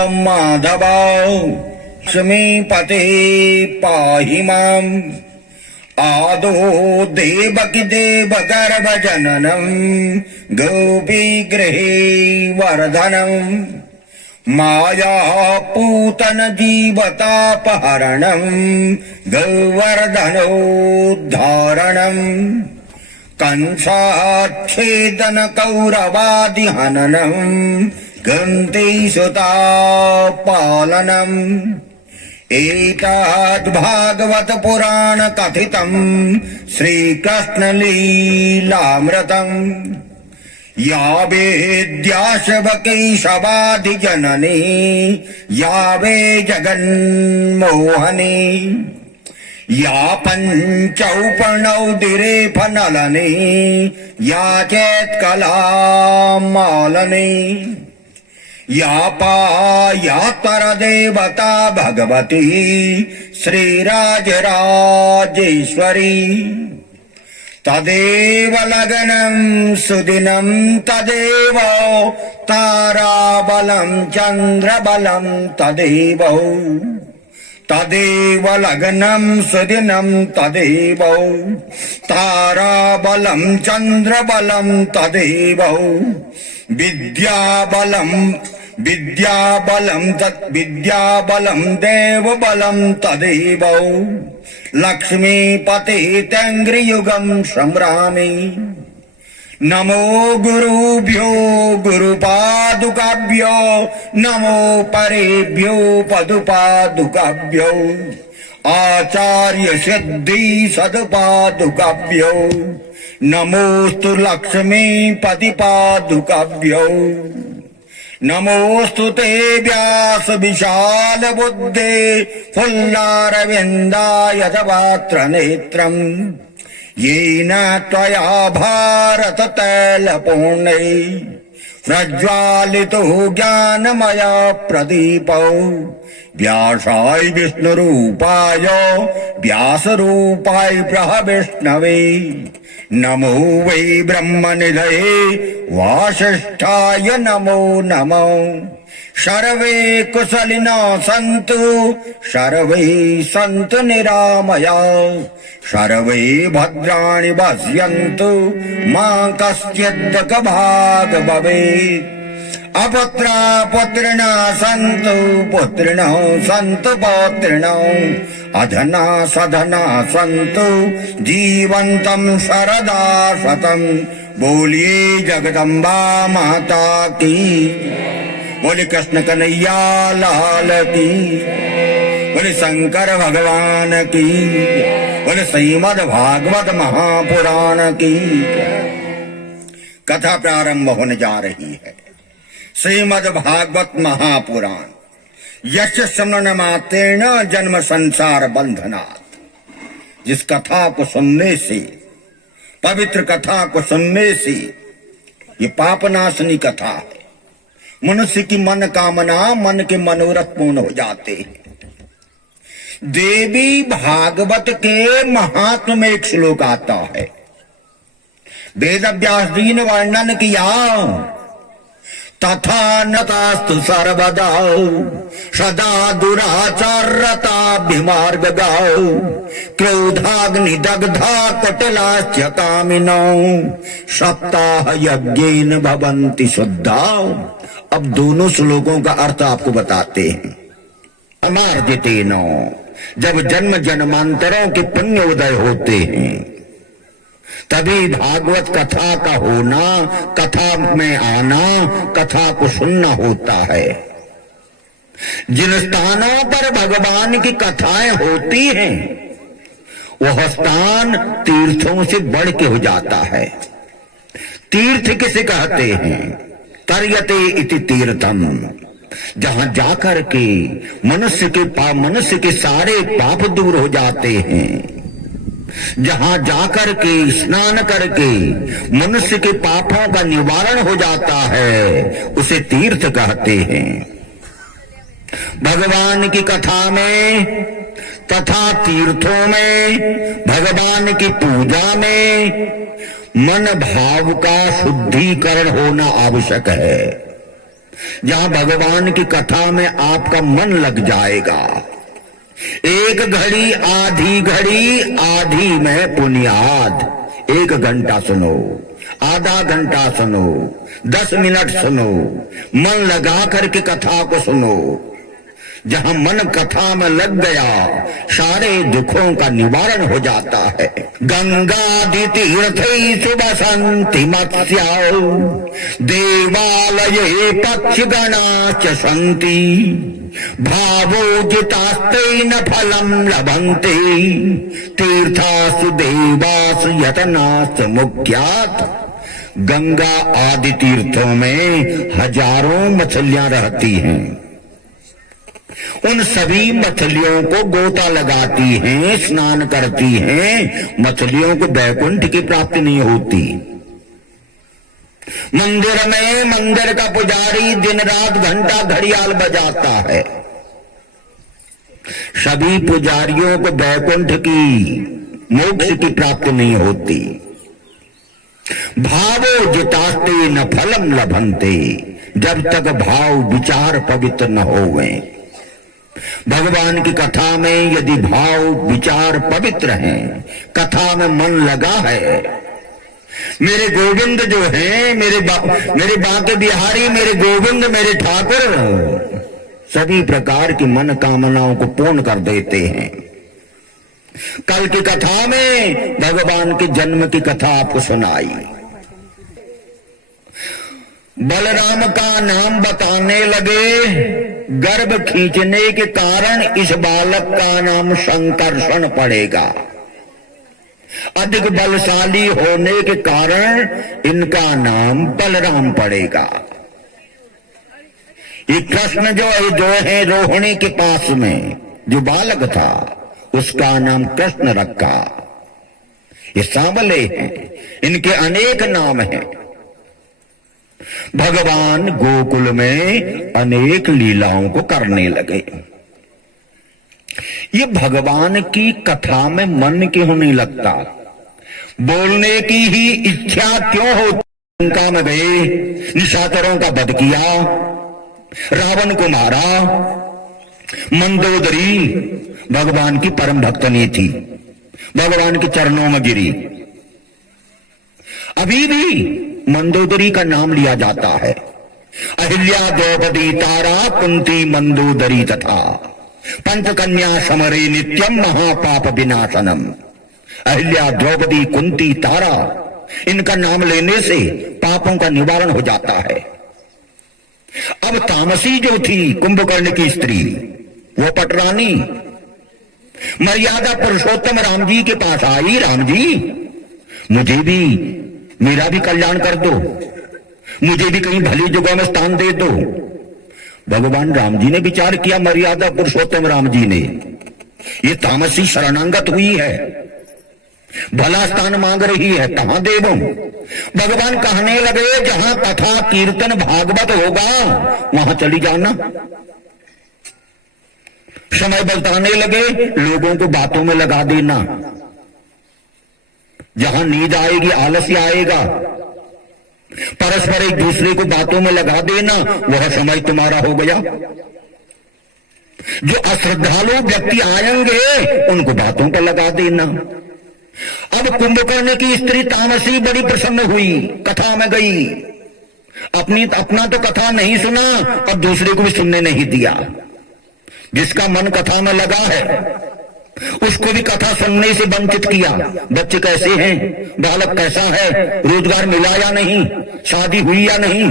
माधव लक्ष्मीपते पाहि माम् आदो देवकी देवगर्भजननम् गोपीगृहे वर्धनम् मायापूतन जीवतापहरणम् गोवर्धनोद्धारणम् कंसाच्छेदन कौरवादिहननम् गन्तीसुतापालनम् एतद् भागवत पुराण कथितम् श्रीकृष्ण लीलामृतम् या वेद्याशवकेशवादि जननी या वे जगन्मोहनी या पञ्चौपणौदिरे फनलनी या चेत्कलामालनी या पायातर देवता भगवती श्रीराजराजेश्वरी तदेव लग्नं सुदिनं तदेव ताराबलं चन्द्रबलं तदेव तदेव लग्नं सुदिनं तदेव ताराबलं चन्द्रबलं तदेव विद्याबलं देवबलं तदेव लक्ष्मीपते तैङ्घ्रियुगं संभ्रामि नमो गुरुभ्यो गुरुपादुकाभ्यो नमो परेभ्यो पदुपादुकाभ्यो आचार्य सिद्धि सदपादुकाभ्यो नमोस्तु लक्ष्मीपति पादुकाभ्यो नमोस्तु ते व्यास विशाल बुद्धे फुल्लारविन्दायत पात्र नेत्रम् येन त्वया भारत तैलपूर्णे प्रज्वालितो ज्ञानमया प्रदीपो व्यासाय विष्णुरूपाय व्यासरूपाय ब्रह्मविष्णवे नमो वै ब्रह्मनिधये वासिष्ठाय नमो नमः सर्वे कुशलिनो सन्तु सर्वे सन्तु निरामया सर्वे भद्राणि पश्यन्तु मा कश्चित् भाग् भवेत् अपुत्रा पुत्रिणः सन्तु पुत्रिणः सन्तु पौत्रिणः अधना सधना सन्तु जीवन्तं शरदा शतम् बोलिए जगदम्बा माता की बोले कृष्ण कन्हैया लाल की बोले शंकर भगवान की बोले श्रीमद् भागवत महापुराण की कथा प्रारंभ होने जा रही है। श्रीमद् भागवत महापुराण यश श्रवण मात्रेण जन्म संसार बंधनात्। जिस कथा को सुनने से, पवित्र कथा को सुनने से ये पापनाशनी कथा है। मनुष्य की मन कामना, मन के मनोरथ पूर्ण हो जाते हैं। देवी भागवत के महात्म में एक श्लोक आता है। वेद व्यास जी ने वर्णन किया तथा नतास्तु सर्वदा सदा दुराचारताभिमार्गगाओ क्रोधाग्निदग्धा कटिलाश्च कामिनो सप्ताह यज्ञेन भवन्ति शुद्धा। अब दोनों श्लोकों का अर्थ आपको बताते हैं। अमार्जितेनो, जब जन्म जन्मांतरों के पुण्य उदय होते हैं तभी भागवत कथा का होना, कथा में आना, कथा को सुनना होता है। जिन स्थानों पर भगवान की कथाएं होती हैं वह स्थान तीर्थों से बढ़ के हो जाता है। तीर्थ किसे कहते हैं? तर्यते इति तीर्थम, जहां जाकर के मनुष्य के सारे पाप दूर हो जाते हैं, जहां जाकर के स्नान करके मनुष्य के पापों का निवारण हो जाता है, उसे तीर्थ कहते हैं। भगवान की कथा में तथा तीर्थों में, भगवान की पूजा में मन भाव का शुद्धिकरण होना आवश्यक है। जहां भगवान की कथा में आपका मन लग जाएगा। एक घड़ी आधी में पुनियाद। 1 घंटा सुनो, आधा घंटा सुनो, 10 मिनट सुनो, मन लगा करके कथा को सुनो। जहां मन कथा में लग गया, सारे दुखों का निवारण हो जाता है। गंगादि तीर्थेषु वसन्ति मत्स्याः, देवालये पक्षिगणाश्च सन्ति, भावोजितास्तेन फलं लभन्ते, तीर्थासु देवासु यतनाश्च मुख्यात्। गंगा आदि तीर्थों में हजारों मछलियां रहती हैं। उन सभी मछलियों को गोता लगाती हैं, स्नान करती हैं, मछलियों को वैकुंठ की प्राप्ति नहीं होती। मंदिर में मंदिर का पुजारी दिन रात घंटा घड़ियाल बजाता है। सभी पुजारियों को वैकुंठ की, मोक्ष की प्राप्ति नहीं होती। भावो जितास्ते न फलम लभन्ते, जब तक भाव विचार पवित्र न होवे। भगवान की कथा में यदि भाव विचार पवित्र हैं, कथा में मन लगा है, मेरे गोविंद जो हैं, मेरे बांके बिहारी, मेरे गोविंद, मेरे ठाकुर सभी प्रकार की मन कामनाओं को पूर्ण कर देते हैं। कल की कथा में भगवान के जन्म की कथा आपको सुनाई। बलराम का नाम बताने लगे। गर्भ खींचने के कारण इस बालक का नाम संकर्षण पड़ेगा। अधिक बलशाली होने के कारण इनका नाम बलराम पड़ेगा। ये कृष्ण जो है रोहिणी के पास में जो बालक था, उसका नाम कृष्ण रखा। ये सांवले हैं, इनके अनेक नाम हैं। भगवान गोकुल में अनेक लीलाओं को करने लगे। ये भगवान की कथा में मन क्यों नहीं लगता? बोलने की ही इच्छा क्यों होती? लंका में गए, निशाचरों का वध किया, रावण को मारा। मंदोदरी भगवान की परम भक्तनी थी, भगवान के चरणों में गिरी। अभी भी मंदोदरी का नाम लिया जाता है। अहिल्या द्रौपदी तारा कुंती मंदोदरी तथा पंचकन्या समरे नित्यम महापाप विनाशनम। अहिल्या द्रौपदी कुंती तारा, इनका नाम लेने से पापों का निवारण हो जाता है। अब तामसी जो थी कुंभकर्ण की स्त्री, वो पटरानी मर्यादा पुरुषोत्तम राम जी के पास आई। राम जी, मुझे भी, मेरा भी कल्याण कर दो, मुझे भी कहीं भली जगह में स्थान दे दो। भगवान राम जी ने विचार किया, मर्यादा पुरुषोत्तम राम जी ने, ये तामसी शरणागत हुई है, भला स्थान मांग रही है, कहां देवो। भगवान कहने लगे, जहां कथा कीर्तन भागवत होगा वहां चली जाना। समय बताने लगे, लोगों को बातों में लगा देना। जहां नींद आएगी, आलस्य आएगा, परस्पर एक दूसरे को बातों में लगा देना, वह समय तुम्हारा हो गया। जो अश्रद्धालु व्यक्ति आएंगे उनको बातों पर लगा देना। अब कुंभकर्ण की स्त्री तामसी बड़ी प्रसन्न हुई, कथा में गई। अपना तो कथा नहीं सुना और दूसरे को भी सुनने नहीं दिया। जिसका मन कथा में लगा है उसको भी कथा सुनने से वंचित किया। बच्चे कैसे हैं, बालक कैसा है, रोजगार मिला या नहीं, शादी हुई या नहीं,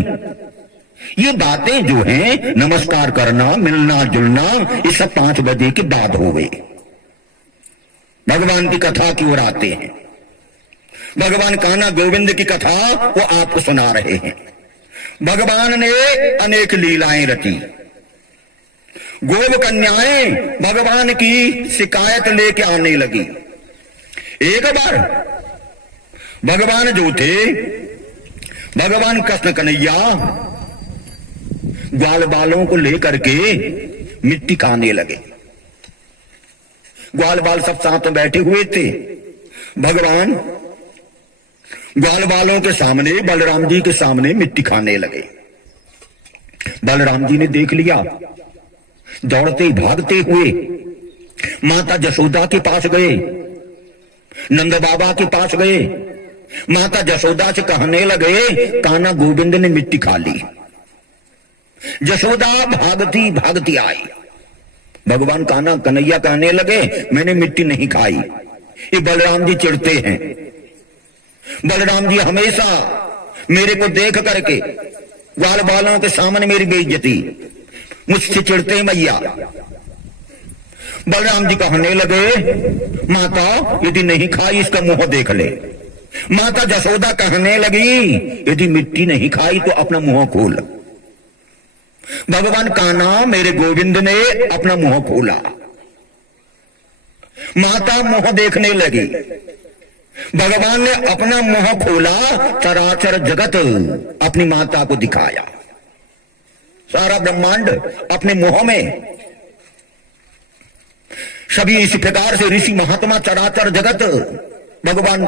ये बातें जो हैं, नमस्कार करना, मिलना जुलना, ये सब 5 बजे के बाद हो गए। भगवान की कथा की ओर आते हैं। भगवान कान्हा गोविंद की कथा वो आपको सुना रहे हैं। भगवान ने अनेक लीलाएं रची। गोप कन्याएं भगवान की शिकायत लेके आने लगी। एक बार भगवान जो थे, भगवान कृष्ण कन्हैया ग्वाल बालों को लेकर के मिट्टी खाने लगे। ग्वाल बाल सब साथ में बैठे हुए थे। भगवान ग्वाल बालों के सामने, बलराम जी के सामने मिट्टी खाने लगे। बलराम जी ने देख लिया, दौड़ते भागते हुए माता जसोदा के पास गए, नंद बाबा के पास गए। माता जसोदा से कहने लगे, कान्हा गोविंद ने मिट्टी खा ली। जसोदा भागती भागती आई। भगवान कान्हा कन्हैया कहने लगे, मैंने मिट्टी नहीं खाई। ये बलराम जी चिढ़ते हैं। बलराम जी हमेशा मेरे को देख करके ग्वाल बालों के सामने मेरी बेइज्जती, मुझसे चिढ़ते हैं मैया। बलराम जी कहने लगे, माता यदि नहीं खाई इसका मुंह देख ले। माता जसोदा कहने लगी, यदि मिट्टी नहीं खाई तो अपना मुंह खोल। भगवान कान्हा मेरे गोविंद ने अपना मुंह खोला। माता मुंह देखने लगी। भगवान ने अपना मुंह खोला, चराचर जगत अपनी माता को दिखाया। सारा ब्रह्मांड अपने मुंह में। सभी इस प्रकार से ऋषि महात्मा चराचर जगत भगवान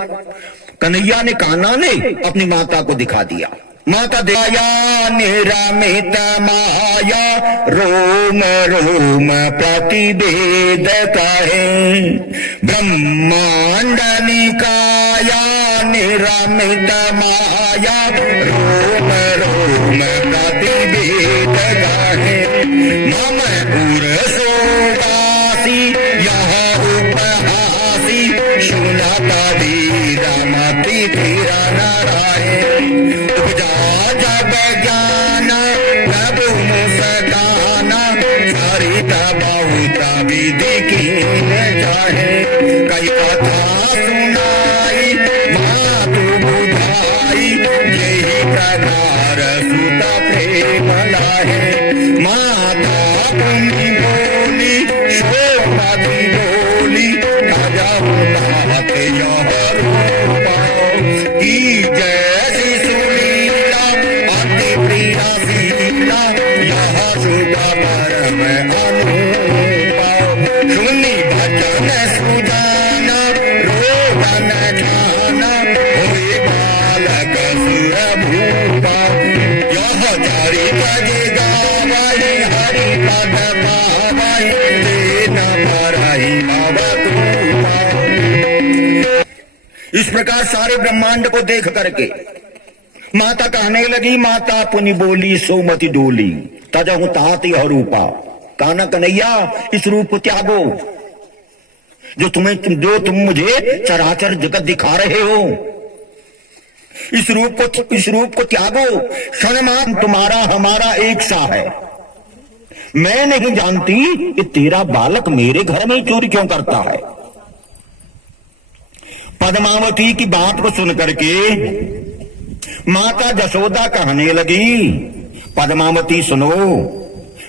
कन्हैया ने, कान्हा ने अपनी माता को दिखा दिया। माता दया निरामित माया, रोम रोम प्रतिवेद कहे। ब्रह्मांड निकाया निरामित माया, रोम रोम प्रतिवेद कहे। मम उर्सोदासी यह उपहासी, सुनत वीरमति धीर नारायण। जब ज्ञान तब मुस्काना, सरित बहुत विधि कीन जाहे। कई कथा सुनाई मातु बुझाई, यही प्रकार सुत प्रेम लाहे। माता तुम्ही बोली सोमति बोली, गजमुनाथ यह रूप की जैसी सुनीला अति प्रिया शीला, यह सुधा परम अनूप। सुनी भजन सुजाना रोदन ठाना, होए बालक सुर भूपा। यह चरित जे गावै हरि पद पावै, तेन परहि भवतूपा। इस प्रकार सारे ब्रह्मांड को देख करके माता कहने लगी, माता पुनि बोली सोमति डोली, तजहु ताति रूपा। कान्हा कन्हैया इस रूप को त्यागो, जो तुम मुझे चराचर जगत दिखा रहे हो। इस रूप को त्यागो। क्षणमात्र तुम्हारा हमारा एक सा है। मैं नहीं जानती कि तेरा बालक मेरे घर में चोरी क्यों करता है। पद्मावती की बात को सुन करके माता जसोदा कहने लगी, पद्मावती सुनो,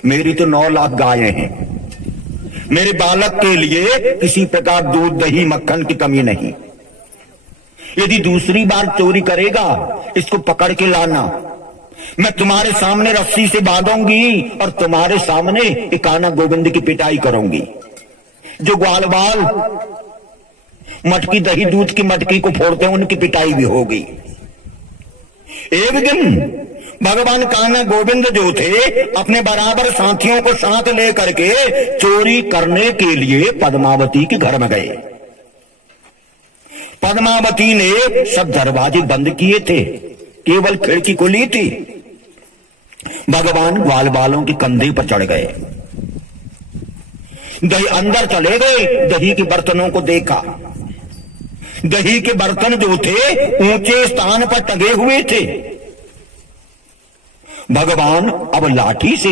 मेरी तो 9 लाख गायें हैं। मेरे बालक के लिए किसी प्रकार दूध दही मक्खन की कमी नहीं। यदि दूसरी बार चोरी करेगा इसको पकड़ के लाना। मैं तुम्हारे सामने रस्सी से बांधूंगी और तुम्हारे सामने कान्हा गोविंद की पिटाई करूंगी। जो ग्वाल बाल मटकी दही दूध की मटकी को फोड़ते हैं उनकी पिटाई भी होगी। एक दिन भगवान कान्हा गोविंद जो थे अपने बराबर साथियों को साथ लेकर के चोरी करने के लिए पद्मावती के घर में गए। पद्मावती ने सब दरवाजे बंद किए थे, केवल खिड़की खुली थी। भगवान ग्वाल बालों के कंधे पर चढ़ गए, दही अंदर चले गए। दही के बर्तनों को देखा। दही के बर्तन जो थे ऊंचे स्थान पर टंगे हुए थे। भगवान अब लाठी से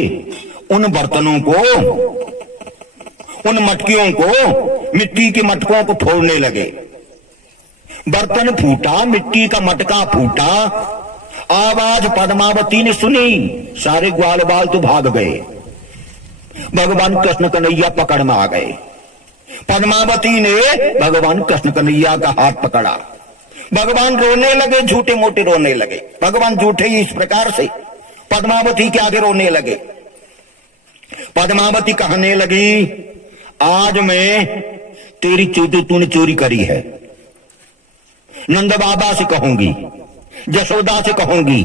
उन बर्तनों को, उन मटकियों को, मिट्टी के मटकों को फोड़ने लगे। बर्तन फूटा, मिट्टी का मटका फूटा। आवाज पद्मावती ने सुनी, सारे ग्वाल बाल तो भाग गए। भगवान कृष्ण कन्हैया पकड़ में आ गए। पद्मावती ने भगवान कृष्ण कन्हैया का हाथ पकड़ा। भगवान रोने लगे, झूठे मोटे रोने लगे। भगवान झूठे ही इस प्रकार से पद्मावती के आगे रोने लगे। पद्मावती कहने लगी, आज मैं तेरी तूने चोरी करी है। नंद बाबा से कहूंगी, जसोदा से कहूंगी,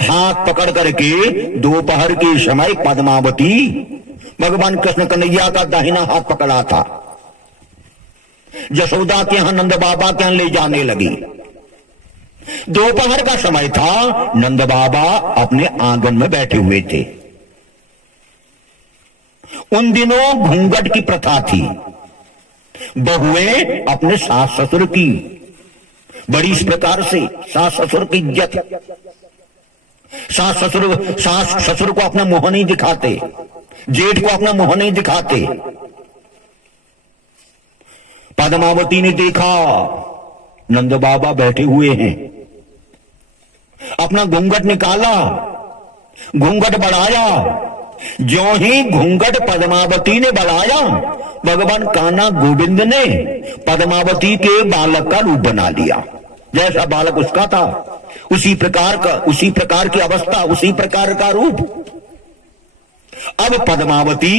हाथ पकड़ करके दोपहर के समय पद्मावती भगवान कृष्ण कन्हैया का दाहिना हाथ पकड़ा था, यशोदा के यहां नंद बाबा के यहां ले जाने लगी। दोपहर का समय था, नंद बाबा अपने आंगन में बैठे हुए थे। उन दिनों घूंघट की प्रथा थी। बहुएं अपने सास ससुर की बड़ी इस प्रकार से, सास ससुर की इज्जत, सास ससुर को अपना मुंह नहीं दिखाते, जेठ को अपना मुंह नहीं दिखाते। पद्मावती ने देखा नंद बाबा बैठे हुए हैं, अपना घूंघट निकाला, घूंघट बढ़ाया। ज्यों ही घूंघट पद्मावती ने बढ़ाया, भगवान कान्हा गोविंद ने पद्मावती के बालक का रूप बना लिया। जैसा बालक उसका था उसी प्रकार की अवस्था, उसी प्रकार का रूप। अब पद्मावती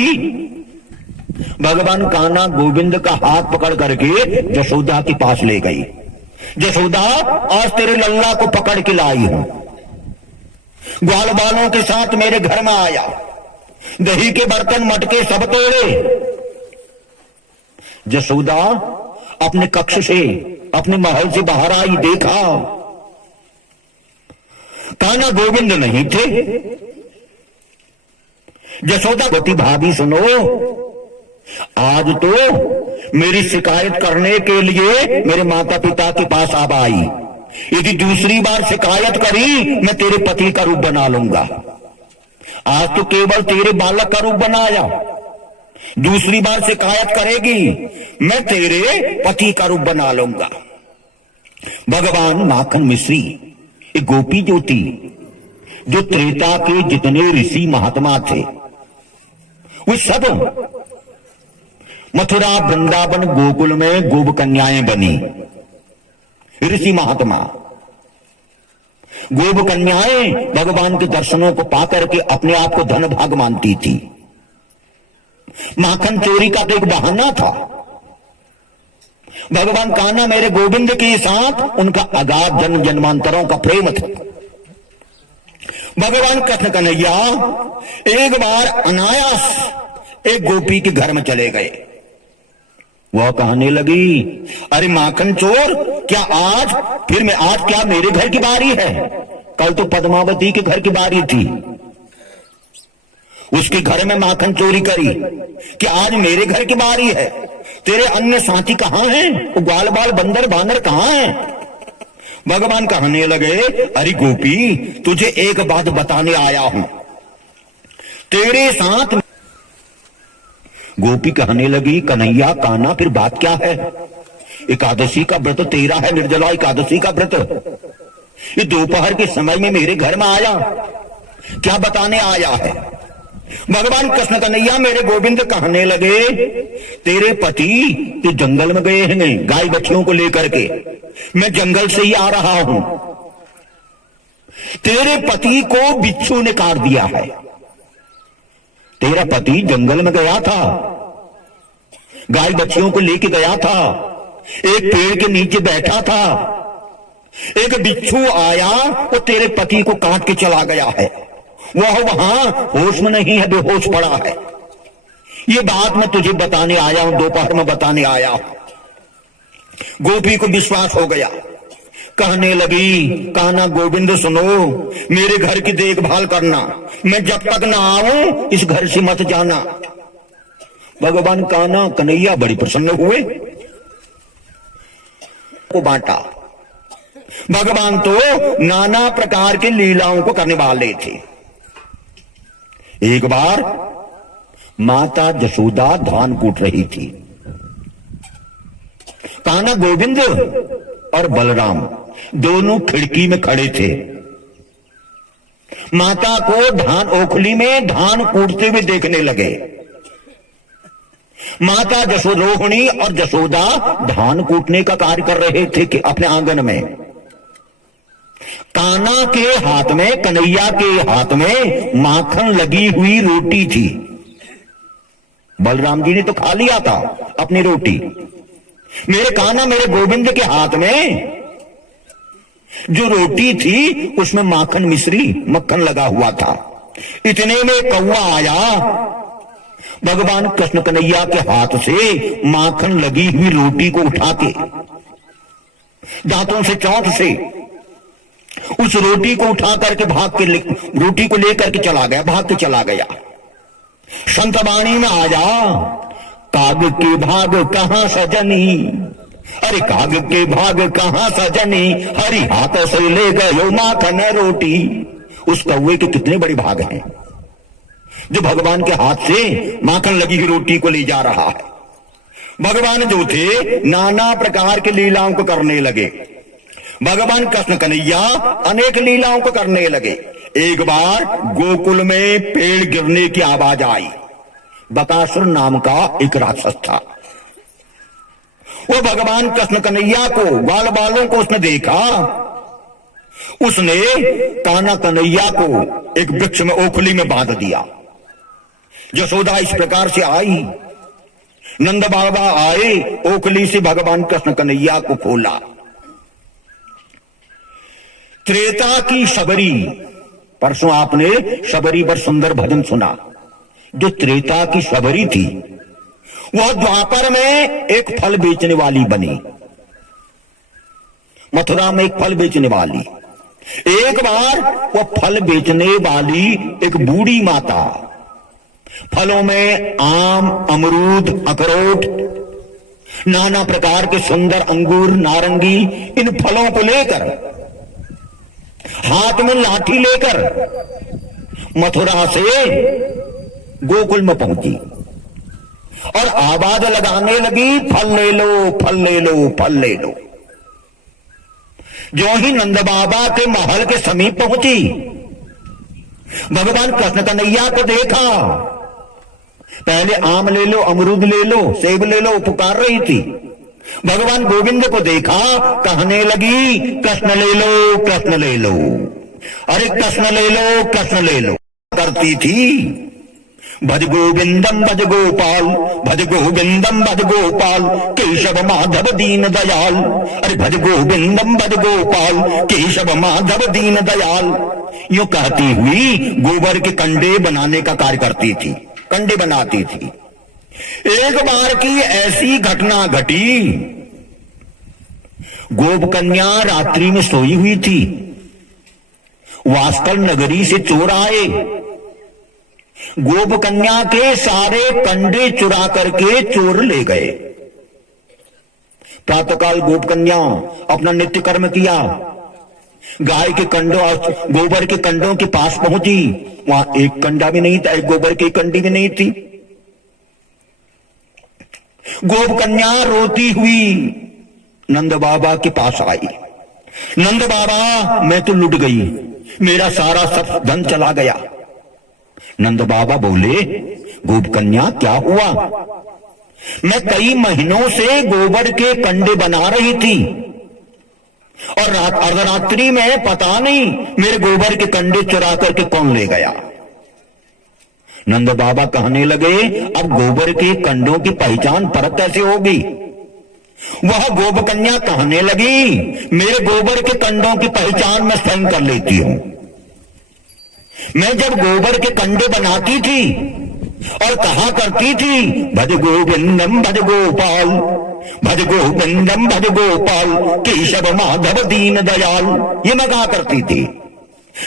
भगवान कान्हा गोविंद का हाथ पकड़ करके यशोदा के पास ले गई। यशोदा, आज तेरे लल्ला को पकड़ के लाई हूं, ग्वाल बालों के साथ मेरे घर में आया, दही के बर्तन मटके सब तोड़े। यशोदा अपने कक्ष से, अपने महल से बाहर आई, देखा कान्हा गोविंद नहीं थे। यशोदा कहती, भाभी सुनो, आज तो मेरी शिकायत करने के लिए मेरे माता पिता के पास अब आई। यदि दूसरी बार शिकायत करी, मैं तेरे पति का रूप बना लूंगा। आज तो केवल तेरे बालक का रूप बनाया, दूसरी बार शिकायत करेगी, मैं तेरे पति का रूप बना लूंगा। भगवान माखन मिश्री एक गोपी जो थी, जो त्रेता के जितने ऋषि महात्मा थे, वो सब मथुरा वृंदावन गोकुल में गोप कन्याएं बनी। ऋषि महात्मा गोप कन्याएं भगवान के दर्शनों को पाकर के अपने आप को धन भाग मानती थी। माखन चोरी का तो एक बहाना था। भगवान कान्हा मेरे गोविंद के साथ उनका अगाध जन्म जन्मांतरों का प्रेम था। भगवान कृष्ण कन्हैया एक बार अनायास एक गोपी के घर में चले गए। वह कहने लगी, अरे माखन चोर, क्या आज क्या मेरे घर की बारी है? कल तो पद्मावती के घर की बारी थी, उसके घर में माखन चोरी करी, कि आज मेरे घर की बारी है? तेरे अन्य साथी कहां हैं? वो ग्वाल बाल बंदर बानर कहां हैं? भगवान कहने लगे, अरे गोपी, तुझे एक बात बताने आया हूं, तेरे साथ। गोपी कहने लगी, कन्हैया कान्हा, फिर बात क्या है? एकादशी का व्रत तेरा है, निर्जला एकादशी का व्रत। ये दोपहर के समय में मेरे घर में आया, क्या बताने आया है? भगवान कृष्ण कन्हैया मेरे गोविंद कहने लगे, तेरे पति तो जंगल में गए हैं गाय बच्चियों को लेकर के, मैं जंगल से ही आ रहा हूं। तेरे पति को बिच्छू ने काट दिया है। तेरा पति जंगल में गया था, गाय बच्चियों को लेके गया था, एक पेड़ के नीचे बैठा था, एक बिच्छू आया, वो तेरे पति को काट के चला गया है। वह वहां होश में नहीं है, बेहोश पड़ा है। ये बात मैं तुझे बताने आया हूं, दोपहर में बताने आया हूं। गोपी को विश्वास हो गया, कहने लगी, कान्हा गोविंद सुनो, मेरे घर की देखभाल करना, मैं जब तक ना आऊं इस घर से मत जाना। भगवान कान्हा कन्हैया बड़ी प्रसन्न हुए, को बांटा। भगवान तो नाना प्रकार की लीलाओं को करने वाले थे। एक बार माता यशोदा धान कूट रही थी। कान्हा गोविंद और बलराम दोनों खिड़की में खड़े थे। माता को धान ओखली में धान कूटते हुए देखने लगे। माता रोहिणी और यशोदा धान कूटने का कार्य कर रहे थे कि अपने आंगन में। कान्हा के हाथ में, कन्हैया के हाथ में माखन लगी हुई रोटी थी। बलराम जी ने तो खा लिया था अपनी रोटी। मेरे कान्हा मेरे गोविंद के हाथ में जो रोटी थी उसमें माखन मिश्री मक्खन लगा हुआ था। इतने में कौवा आया, भगवान कृष्ण कन्हैया के हाथ से माखन लगी हुई रोटी को उठा के दांतों से चौंक से उस रोटी को उठा करके रोटी को लेकर के चला गया, भाग के चला गया। संत वाणी में आया, काग के भाग कहां सजनी, अरे काग के भाग कहां सजनी, हरि हाथों से ले गयो माखन रोटी। उस कौवे के कितने बड़े भाग हैं जो भगवान के हाथ से माखन लगी हुई रोटी को ले जा रहा है। भगवान जो थे नाना प्रकार के लीलाओं को करने लगे। भगवान कृष्ण कन्हैया अनेक लीलाओं को करने लगे। एक बार गोकुल में पेड़ गिरने की आवाज आई। बकासुर नाम का एक राक्षस था। वो भगवान कृष्ण कन्हैया को, बाल बालों को उसने देखा। उसने कान्हा कन्हैया को एक वृक्ष में ओखली में बांध दिया। यशोदा इस प्रकार से आई, नंद बाबा आए, ओखली से भगवान कृष्ण कन्हैया को खोला। त्रेता की शबरी, परसों आपने शबरी पर सुंदर भजन सुना। जो त्रेता की शबरी थी वह द्वापर में एक फल बेचने वाली बनी, मथुरा में एक फल बेचने वाली। एक बार वह फल बेचने वाली एक बूढ़ी माता फलों में आम, अमरूद, अखरोट, नाना प्रकार के सुंदर अंगूर, नारंगी, इन फलों को लेकर हाथ में लाठी लेकर मथुरा से गोकुल में पहुंची और आवाज लगाने लगी, फल ले लो, फल ले लो, फल ले लो। जो ही नंद बाबा के महल के समीप पहुंची, भगवान कृष्ण कन्हैया को देखा। पहले आम ले लो, अमरूद ले लो, सेब ले लो पुकार रही थी। भगवान गोविंद को देखा, कहने लगी, कृष्ण ले लो, कृष्ण ले लो, अरे कृष्ण ले लो, कृष्ण ले लो करती थी। भज गोविंदम भज गोपाल, भज गोविंदम भज गोपाल, केशव माधव दीन दयाल, अरे भज गोविंदम भज गोपाल, केशव माधव दीन दयाल। यूं कहती हुई गोबर के कंडे बनाने का कार्य करती थी, कंडे बनाती थी। एक बार की ऐसी घटना घटी, गोप कन्या रात्रि में सोई हुई थी। वास्कल नगरी से चोर आए, गोप कन्या के सारे कंडे चुरा करके चोर ले गए। प्रातःकाल गोप कन्या अपना नित्य कर्म किया, गाय के कंडों, गोबर के कंडों के पास पहुंची। वहां एक कंडा भी नहीं था, एक गोबर की कंडी भी नहीं थी। गोप कन्या रोती हुई नंद बाबा के पास आई। नंद बाबा, मैं तो लुट गई, मेरा सारा सब धन चला गया। नंद बाबा बोले, गोप कन्या क्या हुआ? मैं कई महीनों से गोबर के कंडे बना रही थी और अर्धरात्रि में पता नहीं मेरे गोबर के कंडे चुरा करके कौन ले गया। नंद बाबा कहने लगे, अब गोबर के कंडों की पहचान परख कैसे होगी? वह गोप कन्या कहने लगी, मेरे गोबर के कंडों की पहचान मैं स्वयं कर लेती हूं। मैं जब गोबर के कंडे बनाती थी और कहा करती थी, भज गोविंदम भज गोपाल, भज गोविंदम भज गोपाल, केशव माधव दीन दयाल, ये मैं कहा करती थी।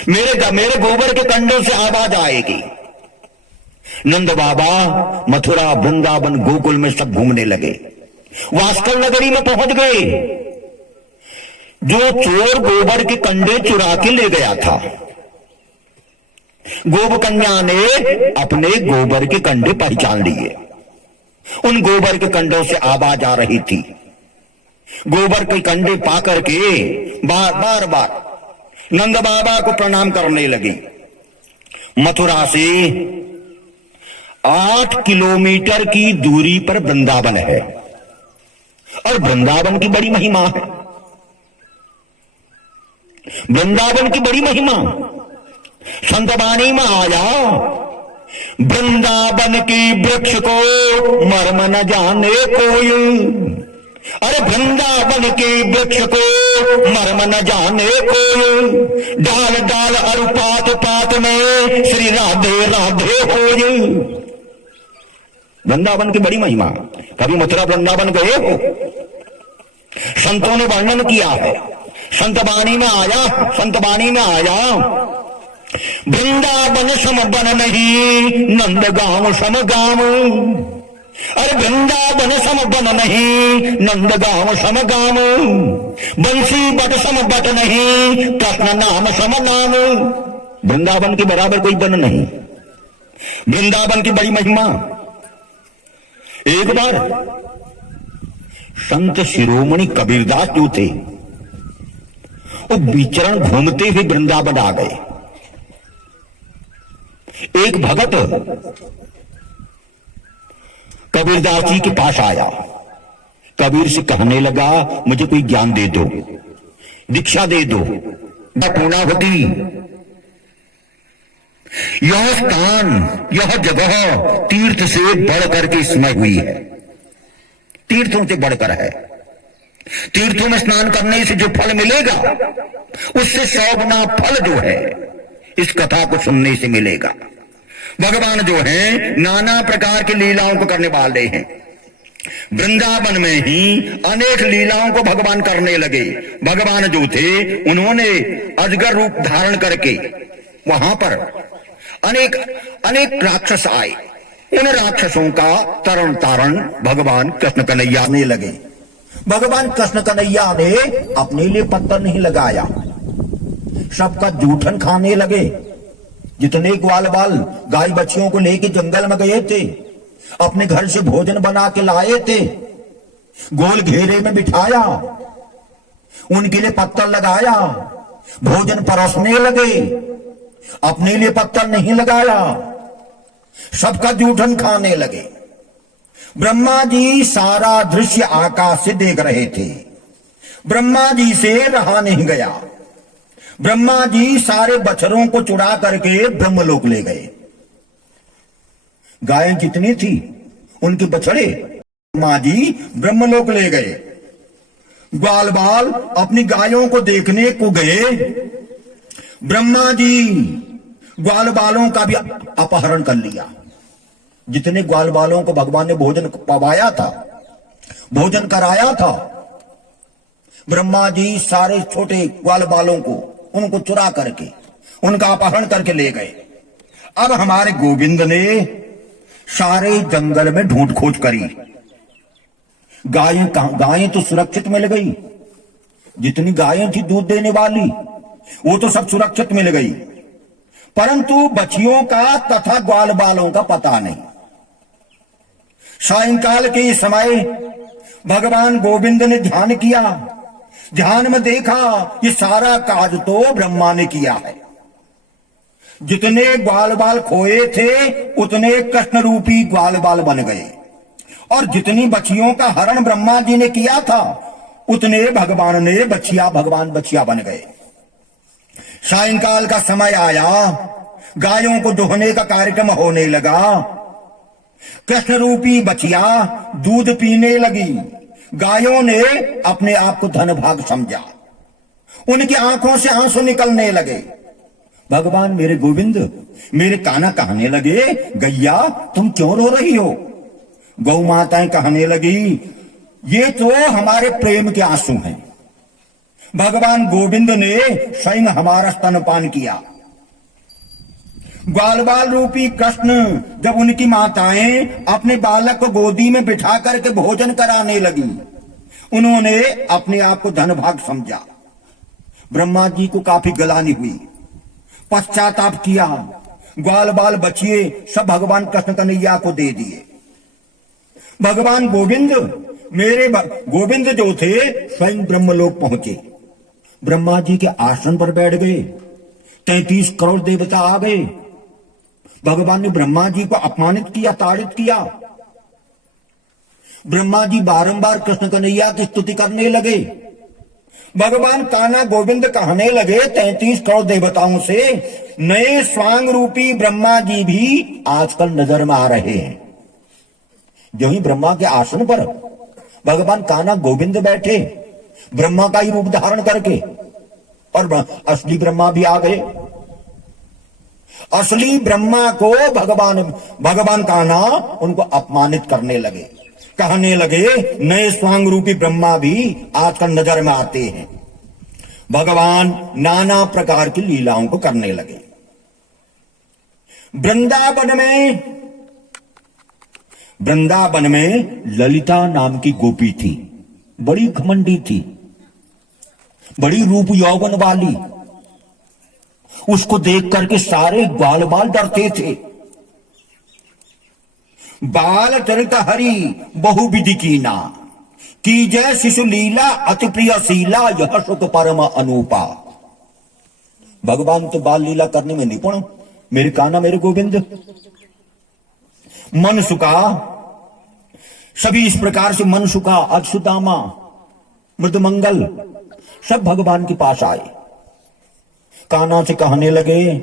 मेरे गोबर के कंडों से आवाज आएगी। नंद बाबा मथुरा, वृंदावन, गोकुल में सब घूमने लगे। वास्कल नगरी में पहुंच गए। जो चोर गोबर के कंडे चुरा के ले गया था, गोप कन्या ने अपने गोबर के कंडे पहचान लिए। उन गोबर के कंडों से आवाज आ रही थी। गोबर के कंडे पाकर के बार बार नंद बाबा को प्रणाम करने लगी। मथुरा से 8 किलोमीटर की दूरी पर वृंदावन है और वृंदावन की बड़ी महिमा है। वृंदावन की बड़ी महिमा संत वाणी में आया, वृंदावन की वृक्ष को मर्म न जाने कोई, अरे वृंदावन के वृक्ष को मर्म न जाने कोई, डाल डाल और पात पात में श्री राधे राधे होय। वृंदावन की बड़ी महिमा। कभी मथुरा वृंदावन गए हो? संतों ने वर्णन किया है, संतवाणी में आया वृंदावन सम बन नहीं, नंद गांव सम गांव। अरे वृंदावन सम बन नहीं, नंद गांव सम गांव। बंसी बट सम बट नहीं, कृष्ण नाम सम नाम। वृंदावन के बराबर कोई बन नहीं। वृंदावन की बड़ी महिमा। एक बार संत शिरोमणि कबीरदास जो थे, वो विचरण घूमते हुए वृंदावन आ गए। एक भगत कबीरदास जी के पास आया, कबीर से कहने लगा, मुझे कोई ज्ञान दे दो, दीक्षा दे दो। पूर्णाहुति, यह स्थान, यह जगह तीर्थ से बढ़कर के इसमें हुई है, तीर्थों से बढ़कर है। तीर्थों में स्नान करने से जो फल मिलेगा, उससे 100 गुना फल जो है इस कथा को सुनने से मिलेगा। भगवान जो है नाना प्रकार की लीलाओं को करने वाले हैं। वृंदावन में ही अनेक लीलाओं को भगवान करने लगे। भगवान जो थे उन्होंने अजगर रूप धारण करके वहां पर अनेक अनेक राक्षस आए। उन राक्षसों का तरण तारण भगवान कृष्ण कन्हैया ने लगे। भगवान कृष्ण कन्हैया ने अपने लिए पत्थर नहीं लगाया, सबका जूठन खाने लगे। जितने ग्वाल बाल गाय बच्चियों को लेके जंगल में गए थे, अपने घर से भोजन बना के लाए थे, गोल घेरे में बिठाया, उनके लिए पत्थर लगाया, भोजन परोसने लगे। अपने लिए पत्थर नहीं लगाया, सबका जूठन खाने लगे। ब्रह्मा जी सारा दृश्य आकाश से देख रहे थे। ब्रह्मा जी से रहा नहीं गया। ब्रह्मा जी सारे बछरों को चुरा करके ब्रह्मलोक ले गए। गायें जितनी थी उनके बछड़े ब्रह्मा जी ब्रह्मलोक ले गए। ग्वाल बाल अपनी गायों को देखने को गए। ब्रह्मा जी ग्वाल बालों का भी अपहरण कर लिया। जितने ग्वाल बालों को भगवान ने भोजन पवाया था, भोजन कराया था, ब्रह्मा जी सारे छोटे ग्वाल बालों को उनको चुरा करके उनका अपहरण करके ले गए। अब हमारे गोविंद ने सारे जंगल में ढूंढ खोज करी। गायें तो सुरक्षित मिल गई। जितनी गायें थी दूध देने वाली वो तो सब सुरक्षित मिल गई, परंतु बछियों का तथा ग्वाल बालों का पता नहीं। सायंकाल के समय भगवान गोविंद ने ध्यान किया। ध्यान में देखा ये सारा काज तो ब्रह्मा ने किया है। जितने ग्वाल बाल खोए थे उतने कृष्ण रूपी ग्वाल बाल बन गए, और जितनी बछियों का हरण ब्रह्मा जी ने किया था उतने भगवान ने भगवान बछिया बन गए। सायंकाल का समय आया, गायों को दोहने का कार्यक्रम होने लगा। कृष्ण रूपी बछिया दूध पीने लगी। गायों ने अपने आप को धन भाग समझा। उनकी आंखों से आंसू निकलने लगे। भगवान मेरे गोविंद, मेरे कान्हा कहने लगे, गैया तुम क्यों रो रही हो? गौ माताएं कहने लगी, ये तो हमारे प्रेम के आंसू हैं। भगवान गोविंद ने स्वयं हमारा स्तनपान किया। ग्वाल बाल रूपी कृष्ण जब उनकी माताएं अपने बालक को गोदी में बिठा करके भोजन कराने लगी, उन्होंने अपने आप को धन भाग समझा। ब्रह्मा जी को काफी गलानी हुई, पश्चाताप किया। ग्वाल बाल बचिए सब भगवान कृष्ण कन्हैया को दे दिए। भगवान गोविंद, मेरे गोविंद जो थे स्वयं ब्रह्मलोक पहुंचे। ब्रह्मा जी के आसन पर बैठ गए। 33 करोड़ देवता आ गए। भगवान ने ब्रह्मा जी को अपमानित किया, ताड़ित किया। ब्रह्मा जी बारंबार कृष्ण कन्हैया की स्तुति करने लगे। भगवान कान्हा गोविंद कहने लगे 33 करोड़ देवताओं से, नए स्वांग रूपी ब्रह्मा जी भी आजकल नजर में आ रहे हैं। जो ही ब्रह्मा के आसन पर भगवान कान्हा गोविंद बैठे ब्रह्मा का ही रूप धारण करके, और असली ब्रह्मा भी आ गए। असली ब्रह्मा को भगवान कान्हा उनको अपमानित करने लगे, कहने लगे नए स्वांग रूपी ब्रह्मा भी आजकल नजर में आते हैं। भगवान नाना प्रकार की लीलाओं को करने लगे। वृंदावन में ललिता नाम की गोपी थी, बड़ी घमंडी थी, बड़ी रूप यौवन वाली। उसको देख करके सारे बाल बाल डरते थे। बाल चरित हरि बहुविधि कीना, की जय शिशु लीला अति प्रिय शीला, यह सुख परम अनूपा। भगवान तो बाल लीला करने में निपुण, मेरे कान्हा मेरे गोविंद। मन सुखा, सभी इस प्रकार से मन सुखा, अक्षुदामा, मृदमंगल सब भगवान के पास आए। कान्हा से कहने लगे,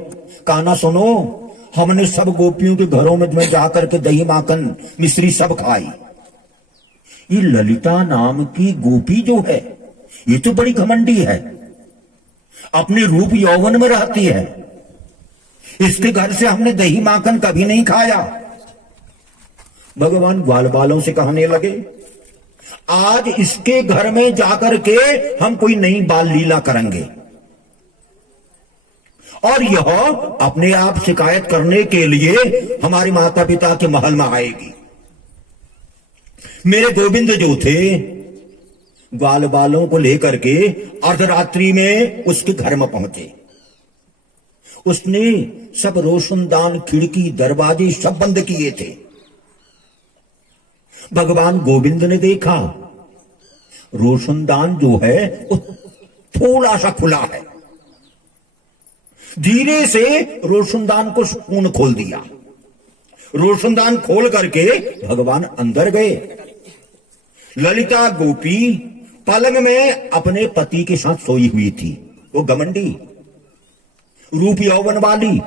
कान्हा सुनो, हमने सब गोपियों के घरों में जाकर के दही माखन मिश्री सब खाई। ये ललिता नाम की गोपी जो है, ये तो बड़ी घमंडी है, अपने रूप यौवन में रहती है। इसके घर से हमने दही माखन कभी नहीं खाया। भगवान ग्वाल बालों से कहने लगे, आज इसके घर में जाकर के हम कोई नई बाल लीला करेंगे, और यह अपने आप शिकायत करने के लिए हमारे माता पिता के महल में आएगी। मेरे गोविंद जो थे, ग्वाल बालों को लेकर के अर्धरात्रि में उसके घर में पहुंचे। उसने सब रोशनदान, खिड़की, दरवाजे सब बंद किए थे। भगवान गोविंद ने देखा रोशनदान जो है वो थोड़ा सा खुला है। धीरे से रोशनदान को सुकून खोल दिया। रोशनदान खोल करके भगवान अंदर गए। ललिता गोपी पलंग में अपने पति के साथ सोई हुई थी। वो घमंडी, रूप यौवन वाली,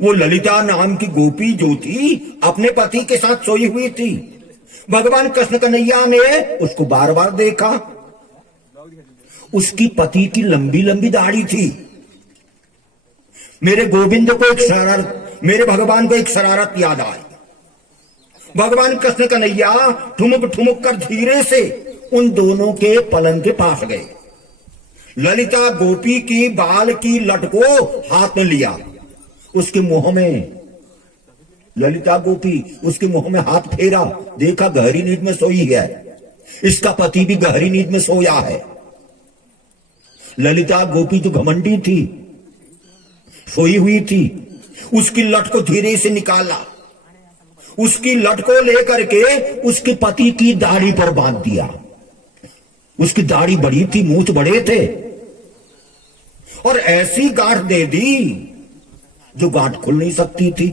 वो ललिता नाम की गोपी जो थी अपने पति के साथ सोई हुई थी। भगवान कृष्ण कन्हैया ने उसको बार बार देखा। उसकी पति की लंबी लंबी दाढ़ी थी। मेरे गोविंद को एक शरारत, मेरे भगवान को एक शरारत याद आई। भगवान कृष्ण कन्हैया ठुमुक ठुमुक कर धीरे से उन दोनों के पलंग के पास गए। ललिता गोपी की बाल की लट को हाथ में लिया, उसके मुंह में, ललिता गोपी उसके मुंह में हाथ फेरा, देखा गहरी नींद में सोई है। इसका पति भी गहरी नींद में सोया है। ललिता गोपी जो घमंडी थी, सोई हुई थी, उसकी लट को धीरे से निकाला। उसकी लट को लेकर के उसके पति की दाढ़ी पर बांध दिया। उसकी दाढ़ी बड़ी थी, मूंछ बड़े थे, और ऐसी गांठ दे दी जो गांठ खुल नहीं सकती थी।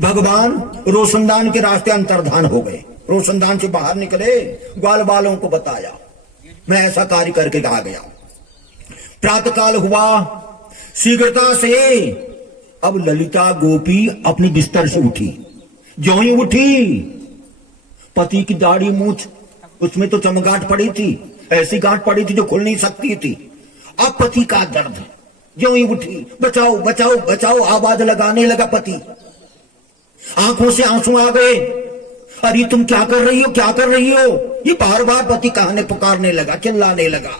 भगवान रोशनदान के रास्ते अंतर्धान हो गए। रोशनदान से बाहर निकले, ग्वाल बालों को बताया, मैं ऐसा कार्य करके आ गया। प्रातःकाल हुआ, शीघ्रता से अब ललिता गोपी अपनी बिस्तर से उठी। जो ही उठी, पति की दाढ़ी मूंछ उसमें तो चमगाहट पड़ी थी, ऐसी गांठ पड़ी थी जो खुल नहीं सकती थी। अब पति का दर्द, जो ही उठी, बचाओ बचाओ बचाओ आवाज लगाने लगा पति। आंखों से आंसू आ गए। अरे तुम क्या कर रही हो, क्या कर रही हो? ये बार बार पति कहने पुकारने लगा, चिल्लाने लगा।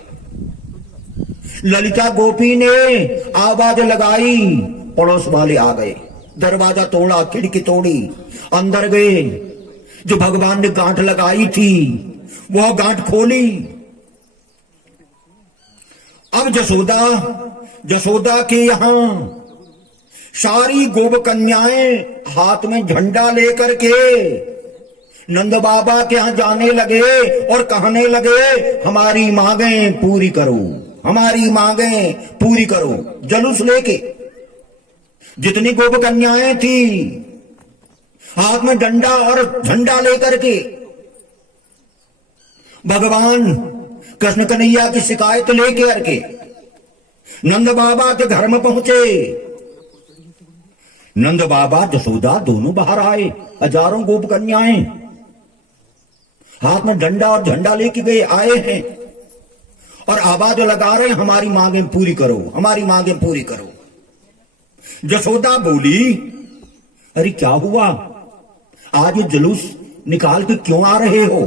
ललिता गोपी ने आवाज लगाई, पड़ोस वाले आ गए, दरवाजा तोड़ा, खिड़की तोड़ी, अंदर गए। जो भगवान ने गांठ लगाई थी वह गांठ खोली। अब जसोदा के यहां सारी गोप कन्याएं हाथ में झंडा लेकर के नंद बाबा के यहां जाने लगे और कहने लगे, हमारी मांगें पूरी करो, हमारी मांगें पूरी करो। जुलूस लेके जितनी गोप कन्याएं थी हाथ में डंडा और झंडा लेकर के भगवान कृष्ण कन्हैया की शिकायत लेकर के नंद बाबा के घर में पहुंचे। नंद बाबा जसोदा दोनों बाहर आए, हजारों गोप कन्याएं हाथ में डंडा और झंडा लेके गए आए हैं और आवाज लगा रहे हैं, हमारी मांगें पूरी करो, हमारी मांगें पूरी करो। जसोदा बोली, अरे क्या हुआ, आज ये जुलूस निकाल के क्यों आ रहे हो?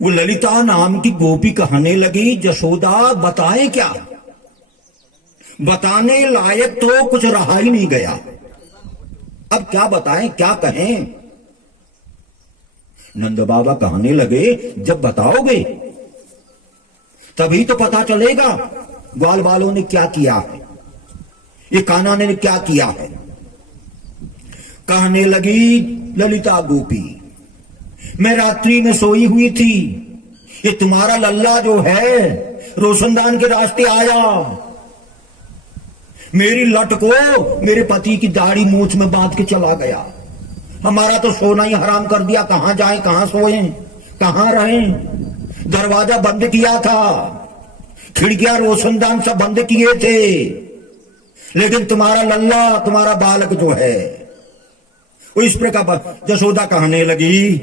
वो ललिता नाम की गोपी कहने लगी, जसोदा बताएं क्या? बताने लायक तो कुछ रहा ही नहीं गया, अब क्या बताएं, क्या कहें? नंद बाबा कहने लगे, जब बताओगे तभी तो पता चलेगा ग्वाल वालों ने क्या किया है, ये कान्हा ने क्या किया है। कहने लगी ललिता गोपी, मैं रात्रि में सोई हुई थी, ये तुम्हारा लल्ला जो है रोशनदान के रास्ते आया, मेरी लट को मेरे पति की दाढ़ी मूछ में बांध के चला गया, हमारा तो सोना ही हराम कर दिया, कहां जाएं, कहां सोएं, कहां रहें। दरवाजा बंद किया था, खिड़कियां रोशनदान सब बंद किए थे, लेकिन तुम्हारा लल्ला, तुम्हारा बालक जो है वो इस प्रकार। जसोदा कहने लगी,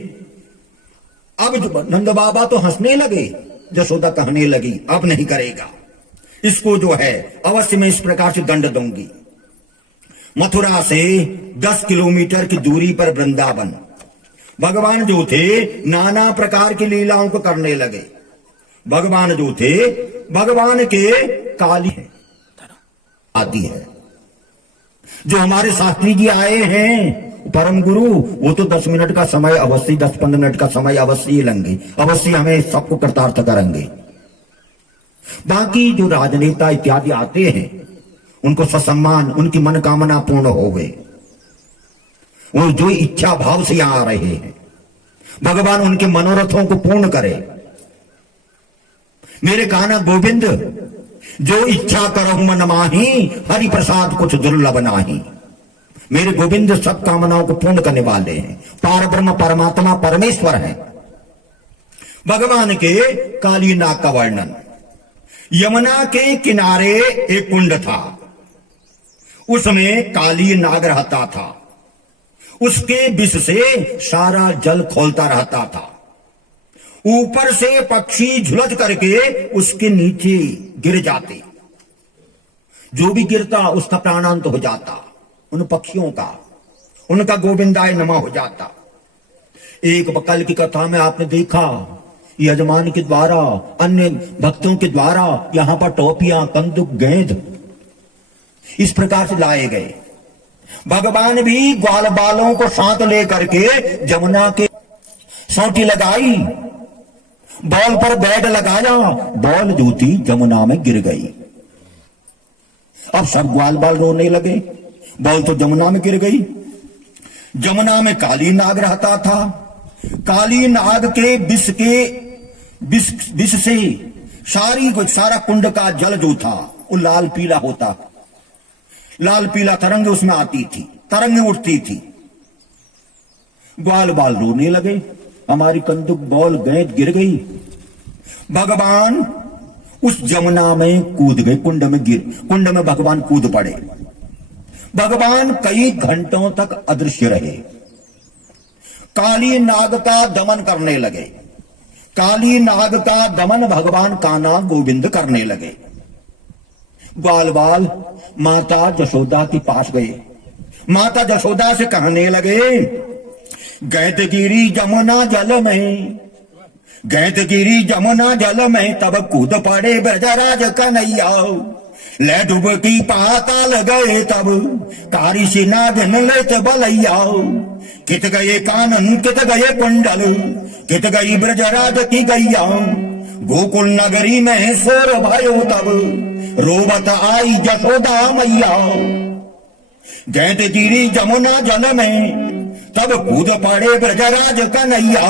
अब नंद बाबा तो हंसने लगे, जसोदा कहने लगी, अब नहीं करेगा, इसको जो है अवश्य मैं इस प्रकार से दंड दूंगी। मथुरा से 10 किलोमीटर की दूरी पर वृंदावन, भगवान जो थे नाना प्रकार की लीलाओं को करने लगे। भगवान जो थे, भगवान के काली आदि है। जो हमारे शास्त्री जी आए हैं परम गुरु, वो तो 10 मिनट का समय अवश्य, 10-15 मिनट का समय अवश्य ही लेंगे, अवश्य हमें सबको कृतार्थ करेंगे। बाकी जो राजनेता इत्यादि आते हैं, उनको ससम्मान, उनकी मनोकामना पूर्ण हो गए, वो जो इच्छा भाव से यहां आ रहे हैं, भगवान उनके मनोरथों को पूर्ण करे। मेरे कान्हा गोविंद, जो इच्छा करहु मन माही, हरि प्रसाद कुछ दुर्लभ नाही। मेरे गोविंद सब कामनाओं को पूर्ण करने वाले हैं, पार ब्रह्म परमात्मा परमेश्वर है। भगवान के काली नाग का वर्णन। यमुना के किनारे एक कुंड था, उसमें काली नाग रहता था, उसके विष से सारा जल खोलता रहता था। ऊपर से पक्षी झुलस करके उसके नीचे गिर जाते, जो भी गिरता उसका प्राणांत हो जाता, उन पक्षियों का, उनका गोविंदाय नमः हो जाता। एक कल की कथा में आपने देखा, यजमान के द्वारा, अन्य भक्तों के द्वारा यहां पर टोपियां, कंदुक, गेंद इस प्रकार से लाए गए। भगवान भी ग्वाल बालों को साथ लेकर के जमुना के सोटी लगाई, बॉल पर बैट लगाया, बॉल जूती जमुना में गिर गई। अब सब ग्वाल बाल रोने लगे, बॉल तो जमुना में गिर गई। जमुना में काली नाग रहता था, काली नाग के विष से सारा कुंड का जल जो था वो लाल पीला होता, लाल पीला तरंग उसमें आती थी, तरंग उठती थी। ग्वाल बाल रोने लगे, हमारी कंदुक, बॉल, गेंद गिर गई। भगवान उस जमुना में कूद गए, कुंड में भगवान कूद पड़े। भगवान कई घंटों तक अदृश्य रहे, काली नाग का दमन करने लगे। काली नाग का दमन भगवान कान्हा गोविंद करने लगे। ग्वाल बाल माता जशोदा के पास गए, माता जशोदा से कहने लगे, गैत गिरी जमुना जल में, गैत गिरी जमुना जल में, तब कूद पड़े ब्रजराज कन्हैया। ले डुबकी पाताल गए तब, कारी सिना दिन लेत बलैया। कित गए कानन, कित गए कुंडल, कित गई ब्रजराज की गैया। गोकुल नगरी में शोर भयो तब, रोवत आई जशोदा मैया। गैत गिरी जमुना जल में, तब कूद पड़े ब्रजराज कन्हैया।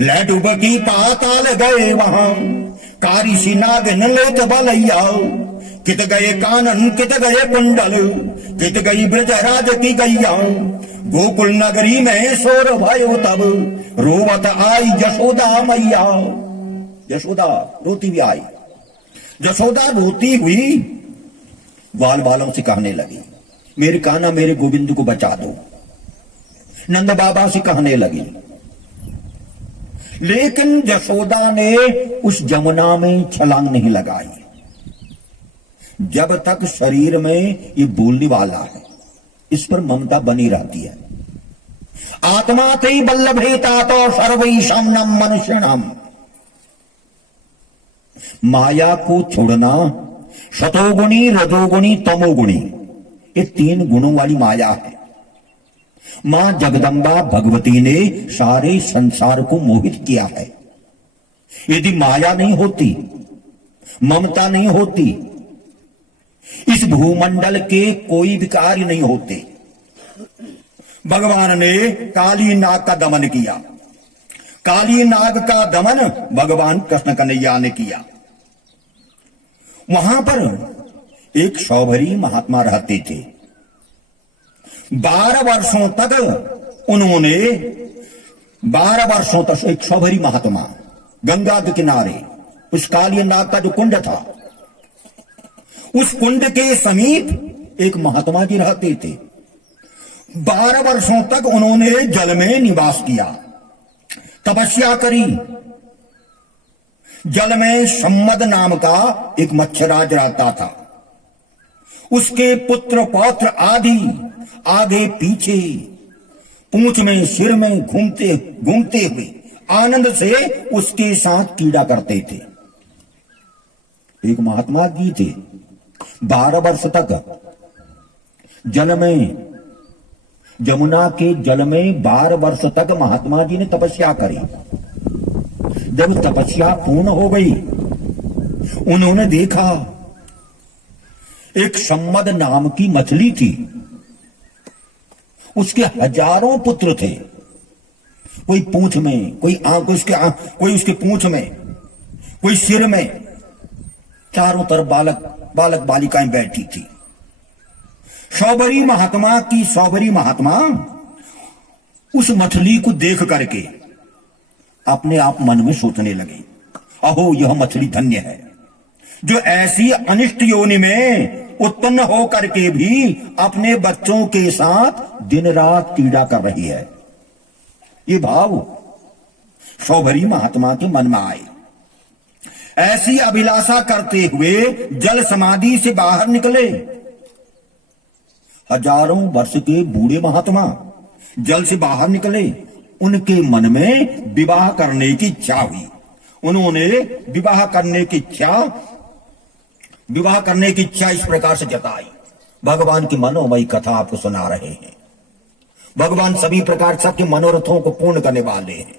ले डुबकी पाताल गए वहां, कारी सी नागिन लेत बलैया। कित गए कानन, कित गए कुंडल, कित गई ब्रजराज की गैया। गोकुल नगरी में शोर भयो तब, रोवत आई जशोदा मैया। यशोदा रोती भी आई। जशोदा रोती हुई ग्वाल बालों से कहने लगी, मेरे कान्हा, मेरे गोविंद को बचा दो। नंद बाबा से कहने लगी, लेकिन यशोदा ने उस जमुना में छलांग नहीं लगाई जब तक शरीर में ये बोलने वाला है, इस पर ममता बनी रहती है। आत्मा ते बल्लभे तातो सर्वैषां मनुष्यणाम। माया को छोड़ना, सतोगुणी, रजोगुणी, तमोगुणी, ये 3 गुणों वाली माया है। मां जगदंबा भगवती ने सारे संसार को मोहित किया है। यदि माया नहीं होती, ममता नहीं होती, इस भूमंडल के कोई भी कार्य नहीं होते। भगवान ने काली नाग का दमन किया। काली नाग का दमन भगवान कृष्ण कन्हैया ने किया। वहां पर एक शौभरी महात्मा रहते थे। 12 वर्षों तक उन्होंने 12 वर्षों तक एक शौभरी महात्मा गंगा के किनारे उस काली नाग का जो कुंड था, उस कुंड के समीप एक महात्मा जी रहते थे। 12 वर्षों तक उन्होंने जल में निवास किया, तपस्या करी। जल में सम्मद नाम का एक मच्छराज रहता था। उसके पुत्र पौत्र आदि आगे पीछे, पूंछ में, सिर में घूमते घूमते हुए आनंद से उसके साथ कीड़ा करते थे। एक महात्मा जी थे, 12 वर्ष तक जल में, जमुना के जल में 12 वर्ष तक महात्मा जी ने तपस्या करी। जब तपस्या पूर्ण हो गई, उन्होंने देखा एक सम्मद नाम की मछली थी। उसके हजारों पुत्र थे। कोई पूंछ में, कोई आंख, कोई उसके पूंछ में, कोई सिर में, चारों तरफ बालक बालिकाएं बैठी थी। शौभरी महात्मा उस मछली को देख करके अपने आप मन में सोचने लगे, अहो यह मछली धन्य है जो ऐसी अनिष्ट योनि में उत्पन्न हो करके भी अपने बच्चों के साथ दिन रात क्रीड़ा कर रही है। ये भाव शौभरी महात्मा के मन में आए। ऐसी अभिलाषा करते हुए जल समाधि से बाहर निकले। हजारों वर्ष के बूढ़े महात्मा जल से बाहर निकले। उनके मन में विवाह करने की इच्छा हुई। उन्होंने विवाह करने की इच्छा इस प्रकार से जताई। भगवान की मनोमयी कथा आपको सुना रहे हैं। भगवान सभी प्रकार सबके मनोरथों को पूर्ण करने वाले हैं।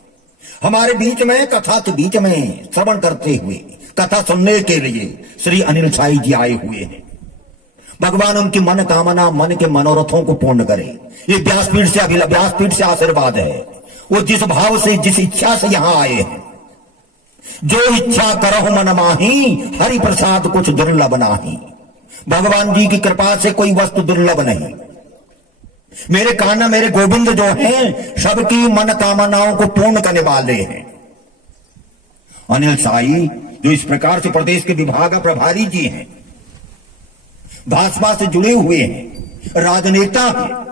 हमारे बीच में, कथा के बीच में श्रवण करते हुए, कथा सुनने के लिए श्री अनिल साई जी आए हुए हैं। भगवान उनकी मन कामना, मन के मनोरथों को पूर्ण करे। ये व्यासपीठ से आशीर्वाद है। वो जिस भाव से, जिस इच्छा से यहां आए हैं, जो इच्छा करहु मन माही, हरि प्रसाद कुछ दुर्लभ नाही। भगवान जी की कृपा से कोई वस्तु दुर्लभ नहीं। मेरे कान्हा, मेरे गोविंद जो हैं, सबकी मन कामनाओं को पूर्ण करने वाले हैं। अनिल साई जो इस प्रकार से प्रदेश के विभाग प्रभारी जी हैं, भाजपा से जुड़े हुए हैं, राजनेता हैं।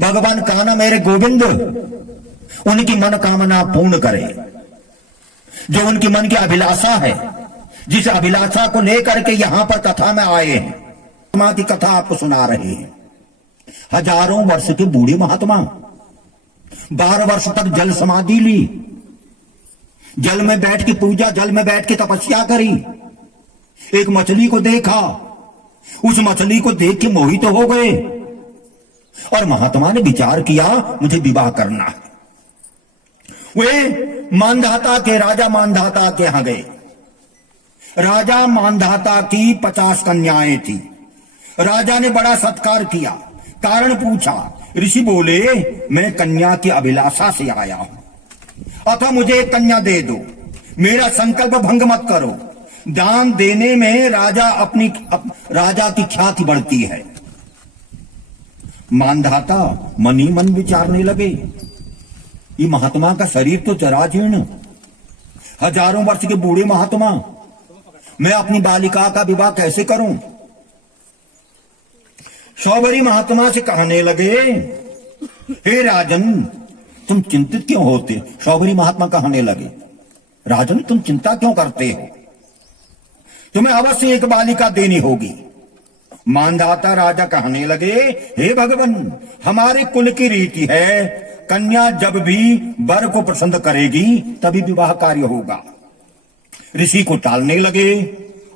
भगवान कान्हा मेरे गोविंद उनकी मनोकामना पूर्ण करे। जो उनकी मन की अभिलाषा है, जिस अभिलाषा को लेकर के यहां पर कथा में आए हैं, महात्मा की कथा आपको सुना रहे हैं। हजारों वर्ष के बूढ़े महात्मा 12 वर्ष तक जल समाधि ली, जल में बैठ के पूजा, जल में बैठ के तपस्या करी। एक मछली को देखा, उस मछली को देख के मोहित हो गए और महात्मा ने विचार किया मुझे विवाह करना है। वे मानधाता के, राजा मानधाता के यहां गए। राजा मानधाता की 50 कन्याएं थी। राजा ने बड़ा सत्कार किया, कारण पूछा। ऋषि बोले मैं कन्या की अभिलाषा से आया हूं, अतः मुझे एक कन्या दे दो, मेरा संकल्प भंग मत करो। दान देने में राजा की ख्याति बढ़ती है। मानधाता मन ही मन विचारने लगे, ये महात्मा का शरीर तो जराजीर्ण, हजारों वर्ष के बूढ़े महात्मा, मैं अपनी बालिका का विवाह कैसे करूं? शौभरी महात्मा से कहने लगे हे राजन, तुम चिंतित क्यों होते? शौबरी महात्मा कहने लगे, राजन तुम चिंता क्यों करते हो? तुम्हें अवश्य एक बालिका देनी होगी। मानधाता राजा कहने लगे, हे भगवान, हमारे कुल की रीति है, कन्या जब भी वर को पसंद करेगी तभी विवाह कार्य होगा। ऋषि को टालने लगे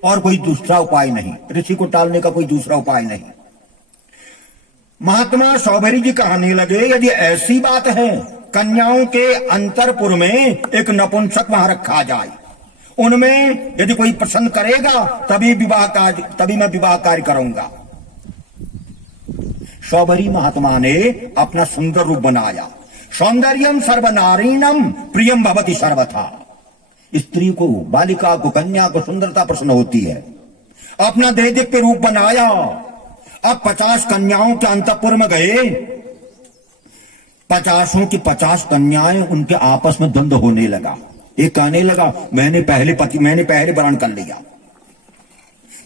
और कोई दूसरा उपाय नहीं, ऋषि को टालने का कोई दूसरा उपाय नहीं। महात्मा शौभरी जी कहने लगे, यदि ऐसी बात है, कन्याओं के अंतरपुर में एक नपुंसक वहां रखा जाए, उनमें यदि कोई पसंद करेगा तभी मैं विवाह कार्य करूंगा। शौभरी महात्मा ने अपना सुंदर रूप बनाया। सौंदर्यम सर्वनारीणम प्रियम भवति सर्वथा। स्त्री को, बालिका को, कन्या को सुंदरता पसंद होती है। अपना दैदिप्य रूप बनाया। अब 50 कन्याओं के अंतपुर में गए। 50 की 50 कन्याएं उनके आपस में द्वंद्व होने लगा। एक कहने लगा, मैंने पहले वरण कर लिया,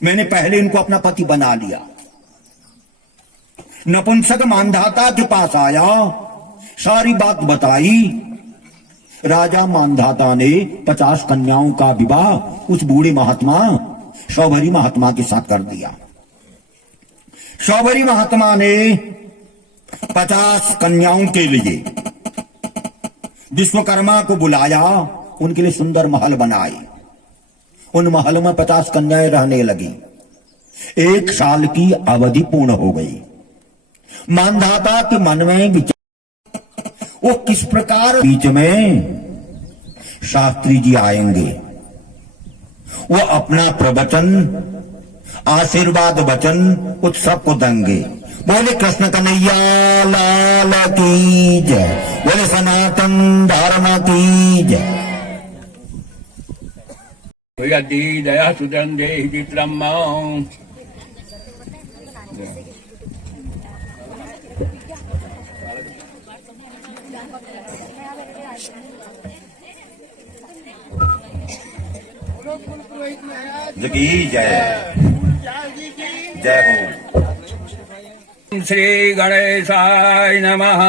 मैंने पहले इनको अपना पति बना लिया। नपुंसक मानधाता के पास आया, सारी बात बताई। राजा मानधाता ने 50 कन्याओं का विवाह उस बूढ़े महात्मा शौभरी महात्मा के साथ कर दिया। शौभरी महात्मा ने 50 कन्याओं के लिए विश्वकर्मा को बुलाया, उनके लिए सुंदर महल बनाए। उन महल में 50 कन्याएं रहने लगी। 1 साल की अवधि पूर्ण हो गई। मानधाता के मन में विचार, वो किस प्रकार बीच में शास्त्री जी आएंगे, वो अपना प्रवचन, आशीर्वाद वचन उत्सव को देंगे। बोले कृष्ण कन्हैया लाल की जय, बोले सनातन धर्म की जय। दया सुदन देहि चित्रम जगी जय, जय हो। श्री गणेशाय नमः।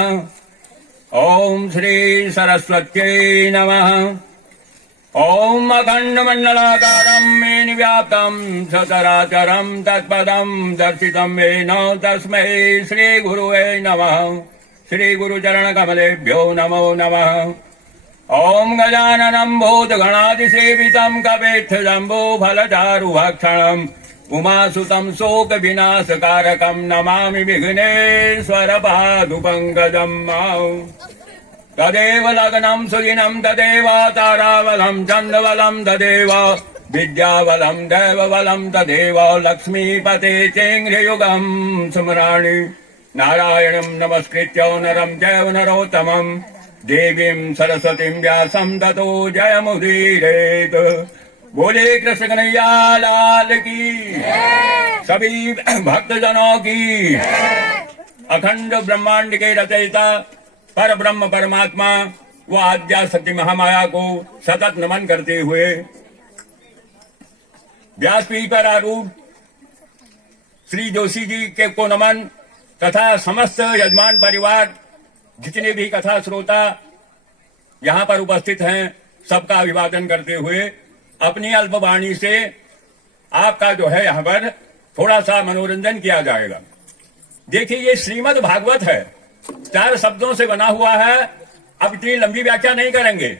ओम श्री सरस्वत्यै नमः। ओम अखंड मंडलाकारं मेन व्याप्तं सचराचरं तत्पदं दर्शितं येन तस्मै श्री गुरुवे नमः। श्री गुरुचरण कमलेभ्यो नमो नमः। ओम गजाननं भूतगणादिसेवितं कपेत्थजम्बो फलचारुभक्षणम् उमासुतं शोक विनाशकारकं नमामि विघ्नेश्वर पादुपङ्कजम्। तदेव लग्नं सुदिनं तदेव ताराबलं चन्द्रबलं तदेव विद्याबलं दैवबलं तदेव लक्ष्मीपते चेङ्घ्रियुगं स्मरामि। नारायणं नमस्कृत्य नरं चैव नरोत्तमं देवीं सरस्वतीं व्यासं ततो जयमुदीरयेत्। बोले कृष्ण कन्हैया लाल की, सभी भक्तजनों की। अखंड ब्रह्मांड के रचयिता पर ब्रह्म परमात्मा व आद्या शक्ति महामाया को सतत नमन करते हुए व्यासपीठ पर आरूढ़ श्री जोशी जी के को नमन तथा समस्त यजमान परिवार, जितने भी कथा श्रोता यहाँ पर उपस्थित हैं, सबका अभिवादन करते हुए अपनी अल्पवाणी से आपका जो है यहाँ पर थोड़ा सा मनोरंजन किया जाएगा। देखिए, ये श्रीमद् भागवत है, 4 शब्दों से बना हुआ है। अब इतनी लंबी व्याख्या नहीं करेंगे,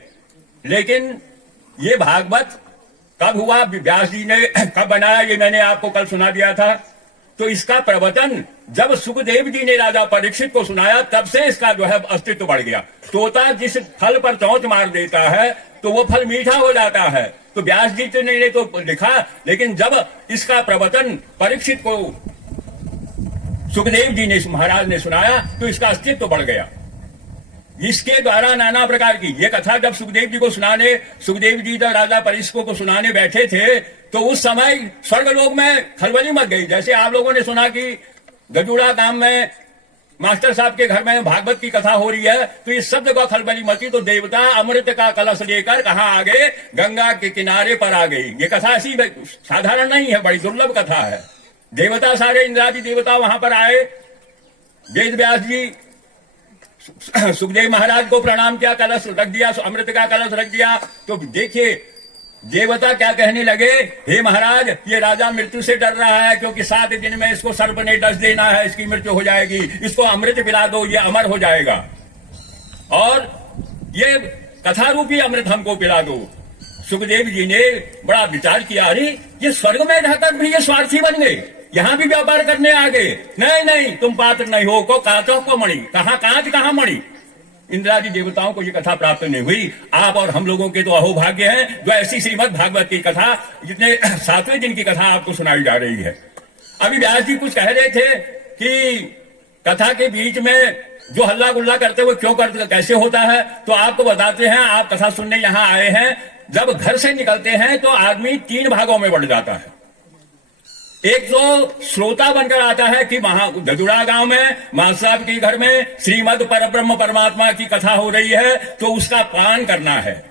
लेकिन ये भागवत कब हुआ, व्यास जी ने कब बनाया, ये मैंने आपको कल सुना दिया था। तो इसका प्रवचन जब सुखदेव जी ने राजा परीक्षित को सुनाया, तब से इसका जो है अस्तित्व बढ़ गया। तोता जिस फल पर चोंच मार देता है तो वो फल मीठा हो जाता है। तो व्यास जी ने तो लिखा, लेकिन जब इसका प्रवचन परीक्षित को सुखदेव जी ने महाराज ने सुनाया तो इसका अस्तित्व बढ़ गया। इसके द्वारा नाना प्रकार की ये कथा जब सुखदेव जी को सुनाने, सुखदेव जी जब राजा परीक्षित को सुनाने बैठे थे, तो उस समय स्वर्गलोक में खलबली मच गई। जैसे आप लोगों ने सुना कि गजुड़ा गांव में मास्टर साहब के घर में भागवत की कथा हो रही है, तो इस शब्द को खलबली मची तो देवता अमृत का कलश लेकर कहाँ आ गए, गंगा के किनारे पर आ गई। ये कथा ऐसी साधारण नहीं है, बड़ी दुर्लभ कथा है। देवता सारे इंद्रादि देवता वहां पर आए। वेद व्यास जी सुखदेव महाराज को प्रणाम किया, कलश रख दिया, अमृत का कलश रख दिया। तो देखिए देवता क्या कहने लगे, हे महाराज ये राजा मृत्यु से डर रहा है, क्योंकि 7 दिन में इसको सर्प ने डस देना है, इसकी मृत्यु हो जाएगी, इसको अमृत पिला दो, ये अमर हो जाएगा, और ये कथा रूपी अमृत हमको पिला दो। सुखदेव जी ने बड़ा विचार किया, अरे ये स्वर्ग में रहकर भी ये स्वार्थी बन गए, यहां भी व्यापार करने आ गए। नहीं नहीं, तुम पात्र नहीं हो, को कांचों को मणि, कहां कांच कहां मणि। इंद्रादि देवताओं को ये कथा प्राप्त नहीं हुई। आप और हम लोगों के तो अहोभाग्य है जो ऐसी श्रीमद् भागवत की कथा, जितने 7वें दिन की कथा आपको सुनाई जा रही है। अभी व्यास जी कुछ कह रहे थे कि कथा के बीच में जो हल्ला गुल्ला करते हुए क्यों करते, कैसे होता है, तो आपको बताते हैं। आप कथा सुनने यहां आए हैं, जब घर से निकलते हैं तो आदमी 3 भागों में बढ़ जाता है। एक तो श्रोता बनकर आता है कि ददुड़ा गांव में महाराज साहब के घर में श्रीमद् परब्रह्म परमात्मा की कथा हो रही है, तो उसका पान करना है।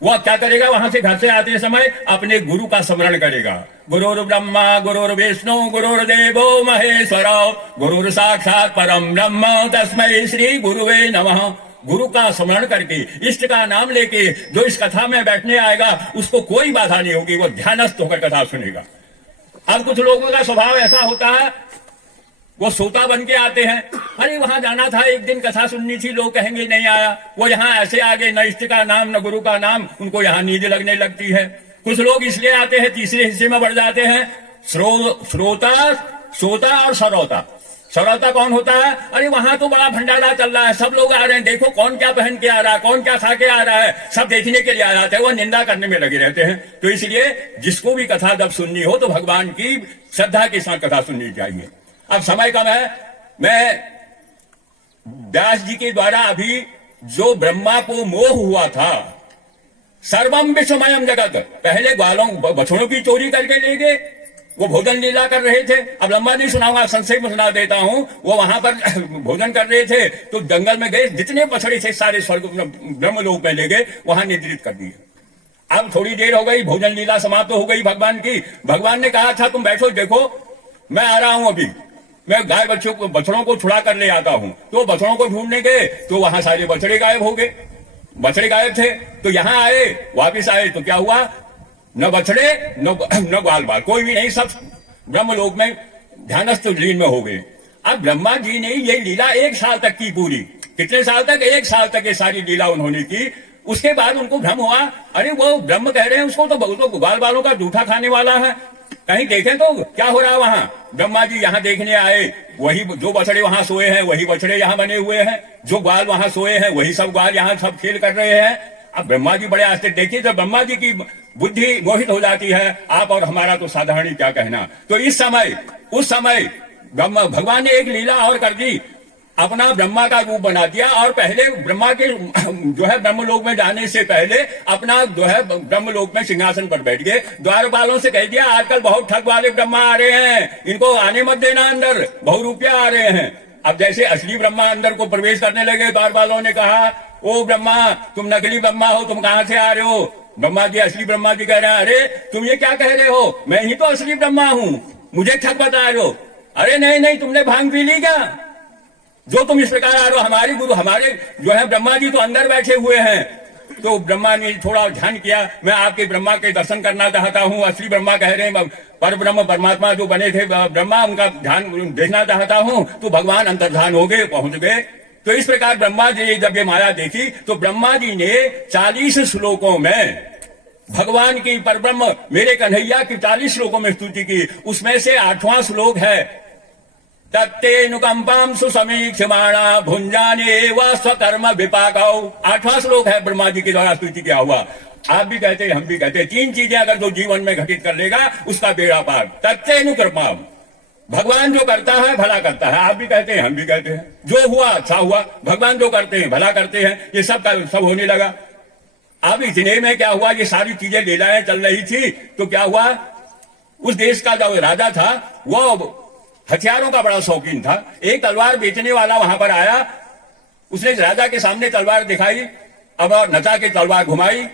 वह क्या करेगा, वहां से घर से आते समय अपने गुरु का स्मरण करेगा। गुरुर् ब्रह्मा गुरुर् विष्णु गुरुर्देवो महेश्वर गुरुर् साक्षात परम ब्रह्म तस्मै श्री गुरुवे नमः। गुरु का स्मरण करके, इष्ट का नाम लेके जो इस कथा में बैठने आएगा उसको कोई बाधा नहीं होगी, वो ध्यानस्थ होकर कथा सुनेगा। अब कुछ लोगों का स्वभाव ऐसा होता है, वो सोता बन के आते हैं, अरे वहां जाना था, एक दिन कथा सुननी थी, लोग कहेंगे नहीं आया। वो यहाँ ऐसे आगे, न इष्ट का नाम न गुरु का नाम, उनको यहाँ नींद लगने लगती है। कुछ लोग इसलिए आते हैं, तीसरे हिस्से में बढ़ जाते हैं, श्रोता, सोता और सरौता। सरौता कौन होता है, अरे वहां तो बड़ा भंडारा चल रहा है, सब लोग आ रहे हैं, देखो कौन क्या पहन के आ रहा है, कौन क्या खा के आ रहा है, सब देखने के लिए आ जाते हैं, वो निंदा करने में लगे रहते हैं। तो इसलिए जिसको भी कथा जब सुननी हो तो भगवान की श्रद्धा के साथ कथा सुननी चाहिए। अब समय कम है, मैं व्यास जी के द्वारा अभी जो ब्रह्मा को मोह हुआ था, सर्वम विश्वमयम जगत, पहले ग्वालों बछड़ों की चोरी करके ले गए, वो भोजन लीला कर रहे थे। अब लंबा नहीं सुनाऊंगा, संक्षेप में सुना देता हूं। वो वहां पर भोजन कर रहे थे तो जंगल में गए, जितने बछड़े थे सारे स्वर्ग ब्रह्मलोक में ले गए, वहां निद्रित कर दिए। अब थोड़ी देर हो गई, भोजन लीला समाप्त हो गई भगवान की। भगवान ने कहा था तुम बैठो, देखो मैं आ रहा हूं, अभी मैं गाय बछड़ों को छुड़ा कर ले आता हूं। तो बछड़ों को ढूंढने गए तो वहां सारे बछड़े गायब हो गए, बछड़े गायब थे। तो यहां आए, वापिस आए तो क्या हुआ, न बछड़े न ग्वाल बाल, कोई भी नहीं, सब ब्रह्मलोक में ध्यानस्थ लीन में हो गए। अब ब्रह्मा जी ने ये लीला 1 साल तक की पूरी। कितने साल तक, 1 साल तक ये सारी लीला उन्होंने की। उसके बाद उनको भ्रम हुआ, अरे वो ब्रह्म कह रहे हैं उसको तो ग्वाल बालों का जूठा खाने वाला है, कहीं देखें तो क्या हो रहा है वहां। ब्रह्मा जी यहाँ देखने आए, वही जो बछड़े वहां सोए हैं वही बछड़े यहाँ बने हुए हैं, जो ग्वाल वहां सोए हैं वही सब ग्वाल यहाँ सब खेल कर रहे हैं। अब ब्रह्मा जी बड़े आश्चर्य, देखिए जब ब्रह्मा जी की बुद्धि मोहित हो जाती है, आप और हमारा तो साधारण ही क्या कहना। तो उस समय भगवान ने एक लीला और कर दी, अपना ब्रह्मा का रूप बना दिया, और पहले ब्रह्मा के जो है ब्रह्मलोक में जाने से पहले अपना जो है ब्रह्मलोक में सिंहासन पर बैठ गए। द्वारपालों से कह दिया आजकल बहुत ठग वाले ब्रह्मा आ रहे हैं, इनको आने मत देना अंदर, बहुरूपिया आ रहे हैं। अब जैसे असली ब्रह्मा अंदर को प्रवेश करने लगे, द्वारपालों ने कहा ओ ब्रह्मा तुम नकली ब्रह्मा हो, तुम कहां से आ रहे हो। ब्रह्मा जी, असली ब्रह्मा जी कह रहे हैं अरे तुम ये क्या कह रहे हो, मैं ही तो असली ब्रह्मा हूं, मुझे ठग बता रहे हो। अरे नहीं नहीं, तुमने भांग पी ली क्या, जो तुम इस प्रकार आ रहे हो। हमारे गुरु, हमारे जो है ब्रह्मा जी तो अंदर बैठे हुए हैं। तो ब्रह्मा ने थोड़ा ध्यान किया, मैं आपके ब्रह्मा के दर्शन करना चाहता हूं, असली ब्रह्मा कह रहे हैं, पर ब्रह्म परमात्मा जो बने थे ब्रह्मा, उनका ध्यान देखना चाहता हूं। तो भगवान अंतर्धान हो गए, पहुंच गए। तो इस प्रकार ब्रह्मा जी जब ये माया देखी तो ब्रह्मा जी ने 40 श्लोकों में भगवान की परब्रह्म मेरे कन्हैया की 40 श्लोकों में स्तुति की। उसमें से 8वां श्लोक है तत्तेनुकंपाम सुसमीक्षमाणा भुंजाने व स्वकर्म विपाकौ। 8वां श्लोक है, ब्रह्मा जी के द्वारा स्तुति किया हुआ। आप भी कहते हैं, हम भी कहते हैं, 3 चीजें अगर जो जीवन में घटित कर लेगा उसका बेड़ा पार। तत्तेनुकंपाम, भगवान जो करता है भला करता है, आप भी कहते हैं, हम भी कहते हैं, जो हुआ अच्छा हुआ, भगवान जो करते हैं भला करते हैं, ये सब होने लगा। अब इतने में क्या हुआ, ये सारी चीजें लीलाएं चल रही थी तो क्या हुआ, उस देश का जो राजा था वो हथियारों का बड़ा शौकीन था। एक तलवार बेचने वाला वहां पर आया, उसने राजा के सामने तलवार दिखाई, अब नचा के तलवार घुमाई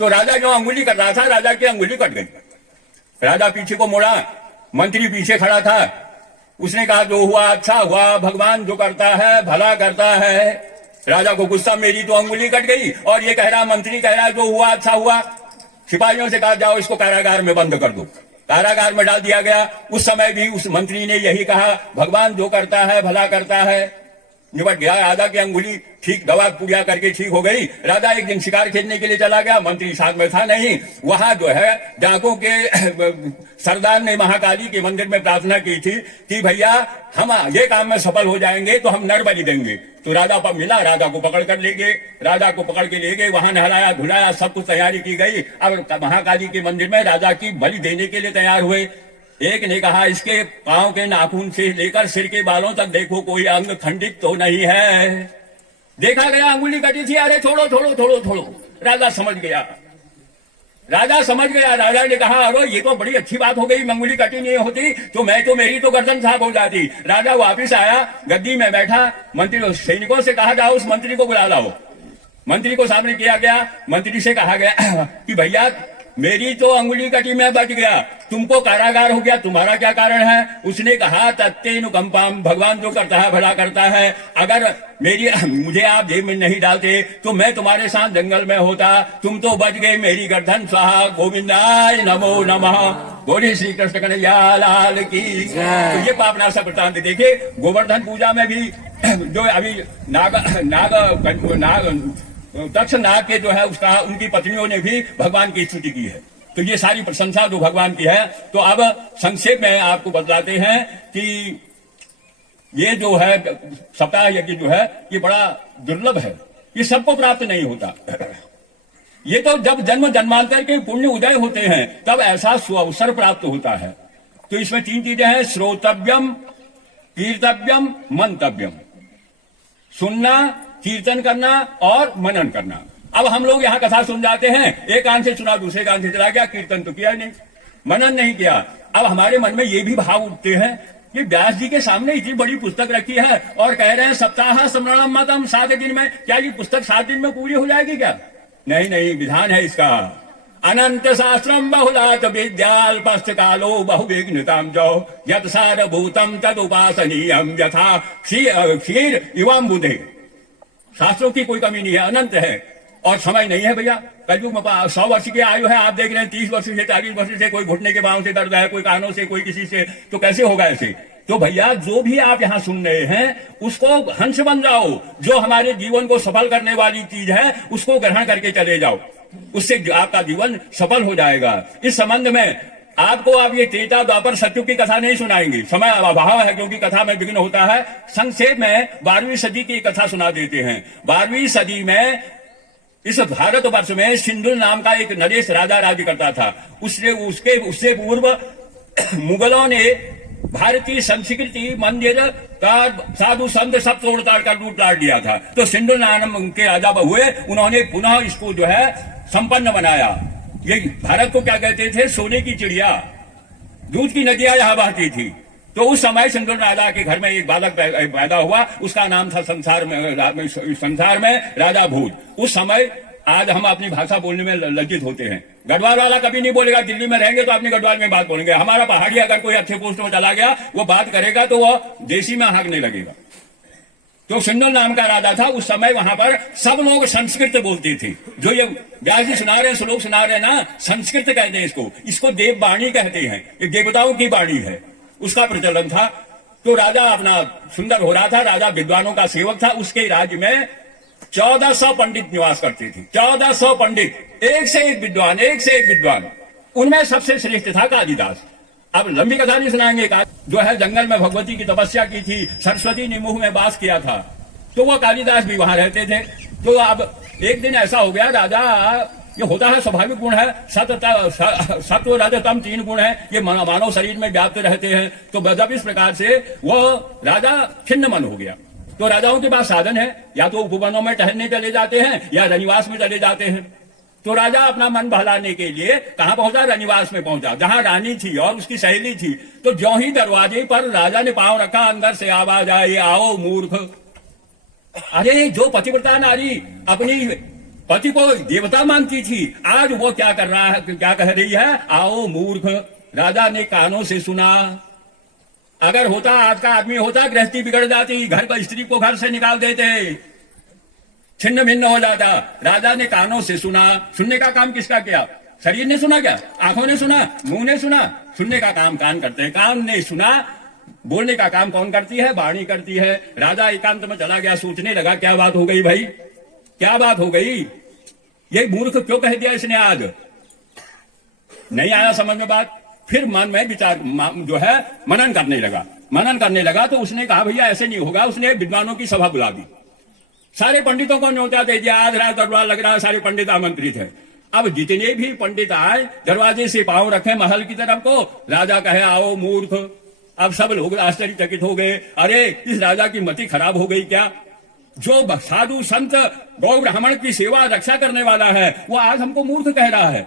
तो राजा जो अंगुली कर रहा था, राजा की अंगुली कट गई। राजा पीछे को मुड़ा, मंत्री पीछे खड़ा था, उसने कहा जो हुआ अच्छा हुआ, भगवान जो करता है भला करता है। राजा को गुस्सा, मेरी तो अंगुली कट गई और ये कह रहा, मंत्री कह रहा जो हुआ अच्छा हुआ। सिपाहियों से कहा जाओ इसको कारागार में बंद कर दो। कारागार में डाल दिया गया। उस समय भी उस मंत्री ने यही कहा, भगवान जो करता है भला करता है। निपट गया। राजा की अंगुली ठीक, दवा पूजा करके ठीक हो गई। राजा एक दिन शिकार खेलने के लिए चला गया, मंत्री साथ में था नहीं। वहां जो है डाकों के सरदार ने महाकाली के मंदिर में प्रार्थना की थी कि भैया हम ये काम में सफल हो जाएंगे तो हम नर बलि देंगे। तो राजा पर मिला, राजा को पकड़ कर ले गए। राजा को पकड़ के ले गए, वहां नहलाया धुलाया, सब कुछ तैयारी की गई। अब महाकाली के मंदिर में राजा की बलि देने के लिए तैयार हुए। एक ने कहा, इसके पांव के नाखून से लेकर सिर के बालों तक देखो कोई अंग खंडित तो नहीं है। देखा गया अंगुली कटी थी। अरे छोड़ो छोड़ो छोड़ो छोड़ो। राजा समझ गया। राजा ने कहा, अरे ये तो बड़ी अच्छी बात हो गई, अंगुली कटी नहीं होती तो मेरी तो गर्दन साफ हो जाती। राजा वापिस आया, गद्दी में बैठा। मंत्री सैनिकों से कहा, जाओ उस मंत्री को बुला लाओ। मंत्री को सामने किया गया। मंत्री से कहा गया कि भैया मेरी तो अंगुली कटी, मैं बच गया, तुमको कारागार हो गया, तुम्हारा क्या कारण है? उसने कहा, तत्तेनुकंपाम, भगवान जो करता है भला करता है। अगर मुझे आप जेल में नहीं डालते तो मैं तुम्हारे साथ जंगल में होता। तुम तो बच गए, मेरी गर्दन स्वाहा। गोविंदाय नमो नमः। बोले श्री कृष्ण कन्हैया लाल की। तो ये पापनाशा वृत्तांत देखे। गोवर्धन पूजा में भी जो अभी दक्ष नाग के जो है उसका उनकी पत्नियों ने भी भगवान की स्तुति की है। तो ये सारी प्रशंसा जो भगवान की है। तो अब संक्षेप में आपको बतलाते हैं कि ये जो है सप्ताह यज्ञ जो है ये बड़ा दुर्लभ है, ये सबको प्राप्त नहीं होता। ये तो जब जन्म जन्मांतर के पुण्य उदय होते हैं तब ऐसा सुअवसर प्राप्त होता है। तो इसमें 3 चीजें हैं, श्रोतव्यम, कीर्तव्यम, मंतव्यम। सुनना, कीर्तन करना और मनन करना। अब हम लोग यहाँ कथा सुन जाते हैं, एक कान से सुना दूसरे कान से चला गया, कीर्तन तो किया नहीं, मनन नहीं किया। अब हमारे मन में ये भी भाव उठते हैं कि व्यास जी के सामने इतनी बड़ी पुस्तक रखी है और कह रहे हैं सप्ताह स्मरणम मतम, 7 दिन में, क्या ये पुस्तक 7 दिन में पूरी हो जाएगी क्या? नहीं नहीं, विधान है इसका। अनंत शास्त्रम बहुलात विद्याल्पस्त कालो बहुविघ्नताम जो यत सारभूतम तद उपासनीयम यथा क्षीर युवाम्बुधे। शास्त्रों की कोई कमी नहीं है, अनंत है और समय नहीं है भैया। कलयुग में 100 वर्ष की आयु है, आप देख रहे हैं 30 वर्ष से 40 वर्ष से कोई घुटने के बाहों से दर्द है, कोई कानों से, कोई किसी से, तो कैसे होगा ऐसे? तो भैया जो भी आप यहाँ सुन रहे हैं उसको हंस बन जाओ। जो हमारे जीवन को सफल करने वाली चीज है उसको ग्रहण करके चले जाओ, उससे आपका जीवन सफल हो जाएगा। इस संबंध में आपको अब ये त्रेता द्वापर सत्युग की कथा नहीं सुनाएंगे, समय अभाव है क्योंकि कथा में विघ्न होता है। संक्षेप में 12वीं सदी की कथा सुना देते हैं। 12वीं सदी में इस भारतवर्ष में सिंधु नाम का एक नरेश राजा राज्य करता था। उससे पूर्व मुगलों ने भारतीय संस्कृति, मंदिर का, साधु संत सब तोड़ ताड़ कर लूट लाट दिया था। तो सिंधु नाम के राजा हुए, उन्होंने पुनः इसको जो है संपन्न बनाया। ये भारत को क्या कहते थे? सोने की चिड़िया, दूध की नदियां यहां बहती थी। तो उस समय सिंधु राजा के घर में एक बालक पैदा हुआ, उसका नाम था संसार में राजा भूत। उस समय, आज हम अपनी भाषा बोलने में लज्जित होते हैं। गढ़वाल वाला कभी नहीं बोलेगा, दिल्ली में रहेंगे तो अपनी गढ़वाल में बात बोलेंगे। हमारा पहाड़ी अगर कोई अच्छे पोस्ट में चला गया वो बात करेगा तो वो देसी में हाँकने लगेगा। तो सिंधु नाम का राजा था। उस समय वहां पर सब लोग संस्कृत बोलते थे। जो ये व्यास जी सुना रहे हैं, श्लोक सुना रहे हैं ना, संस्कृत कहते हैं इसको देववाणी कहते हैं। ये देवताओं की वाणी है, उसका प्रचलन था। तो राजा अपना सुंदर हो रहा था, राजा विद्वानों का सेवक था। उसके राज्य में 1400 पंडित निवास करते थे। 1400 पंडित, एक से एक विद्वान। उनमें सबसे श्रेष्ठ था कालिदास। अब लंबी कथा नहीं सुनाएंगे। जो है जंगल में भगवती की तपस्या की थी, सरस्वती ने मुंह में वास किया था, तो वो कालिदास भी वहां रहते थे। तो अब एक दिन ऐसा हो गया, राजा, ये होता है स्वाभाविक गुण है, सत्व रज तम 3 गुण है, ये मानव शरीर में व्याप्त रहते हैं। तो जब इस प्रकार से वो राजा खिन्न मन हो गया, तो राजाओं के पास साधन है, या तो उपवनों में टहलने चले जाते हैं या रनिवास में चले जाते हैं। तो राजा अपना मन बहलाने के लिए कहां पहुंचा? रनिवास में पहुंचा, जहां रानी थी और उसकी सहेली थी। तो ज्यों ही दरवाजे पर राजा ने पांव रखा, अंदर से आवाज आई, आओ मूर्ख। अरे जो पतिव्रता नारी अपनी पति को देवता मानती थी, आज वो क्या कर रहा है, क्या कह रही है? आओ मूर्ख। राजा ने कानों से सुना। अगर होता, आज का आदमी होता, गृहस्थी बिगड़ जाती, घर का स्त्री को घर से निकाल देते। छिन्न भिन्न हो जाता। राजा ने कानों से सुना। सुनने का काम किसका किया? शरीर ने सुना क्या? आंखों ने सुना? मुंह ने सुना? सुनने का काम कान करते हैं। कान ने सुना, बोलने का काम कौन करती है? वाणी करती है। राजा एकांत में चला गया, सोचने लगा क्या बात हो गई भाई, क्या बात हो गई, ये मूर्ख क्यों कह दिया इसने आज? नहीं आया समझ में बात। फिर मन में विचार जो है मनन करने लगा। मनन करने लगा तो उसने कहा भैया ऐसे नहीं होगा। उसने विद्वानों की सभा बुला दी, सारे पंडितों को न्योता दे दिया। आज रात दरबार लग रहा है, सारे पंडित आमंत्रित है। अब जितने भी पंडित आए, दरवाजे से पांव रखे महल की तरफ को, राजा कहे आओ मूर्ख। अब सब लोग आश्चर्यचकित हो गए, अरे इस राजा की मति खराब हो गई क्या? जो साधु संत गौ ब्राह्मण की सेवा रक्षा करने वाला है वो आज हमको मूर्ख कह रहा है।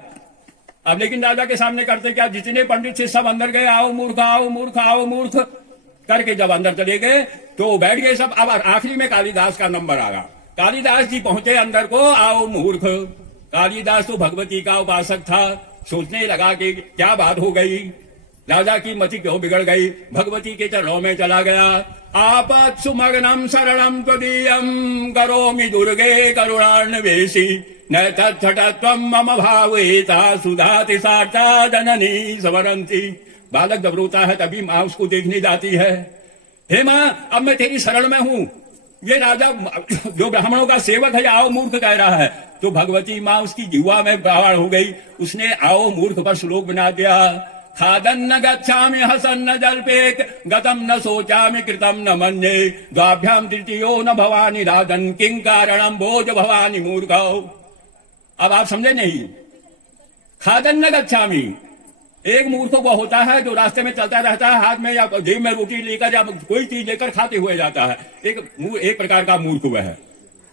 अब लेकिन राजा के सामने करते क्या? जितने पंडित थे सब अंदर गए, आओ मूर्ख आओ मूर्ख आओ मूर्ख करके जब अंदर चले गए तो बैठ गए सब। अब आखिरी में कालिदास का नंबर आ गया। कालिदास जी पहुंचे अंदर को, आओ मूर्ख। कालिदास तो भगवती का उपासक था। सोचने लगा कि क्या बात हो गई, राजा की मति क्यों बिगड़ गई। भगवती के चरणों में चला गया। आपत सुमग्नम शरणम त्वदीयम करोमि दुर्गे करुणान्वेषी न तत्थटत्वं मम भावेता सुधाति सार्था जननी समरंती। बालक जब रोता है तभी माँ उसको देखने जाती है। हे माँ, अब मैं तेरी शरण में हूं। ये राजा जो ब्राह्मणों का सेवक है आओ मूर्ख कह रहा है। तो भगवती माँ उसकी जिह्वा में प्रवाह हो गई। उसने आओ मूर्ख पर श्लोक बना दिया। खादन्न गच्छामि हसन्न जल्पेत गतम न सोचामि कृतम न मन्ये द्वाभ्याम तृतीयो न भवानी राजन किं कारणम भोज भवानी मूर्खौ। अब आप समझे नहीं? खादन्न गच्छामि, एक मूर्ख वो होता है जो रास्ते में चलता रहता है, हाथ में या जेब में रोटी लेकर या कोई चीज लेकर खाते हुए जाता है। एक प्रकार का मूर्ख वह है।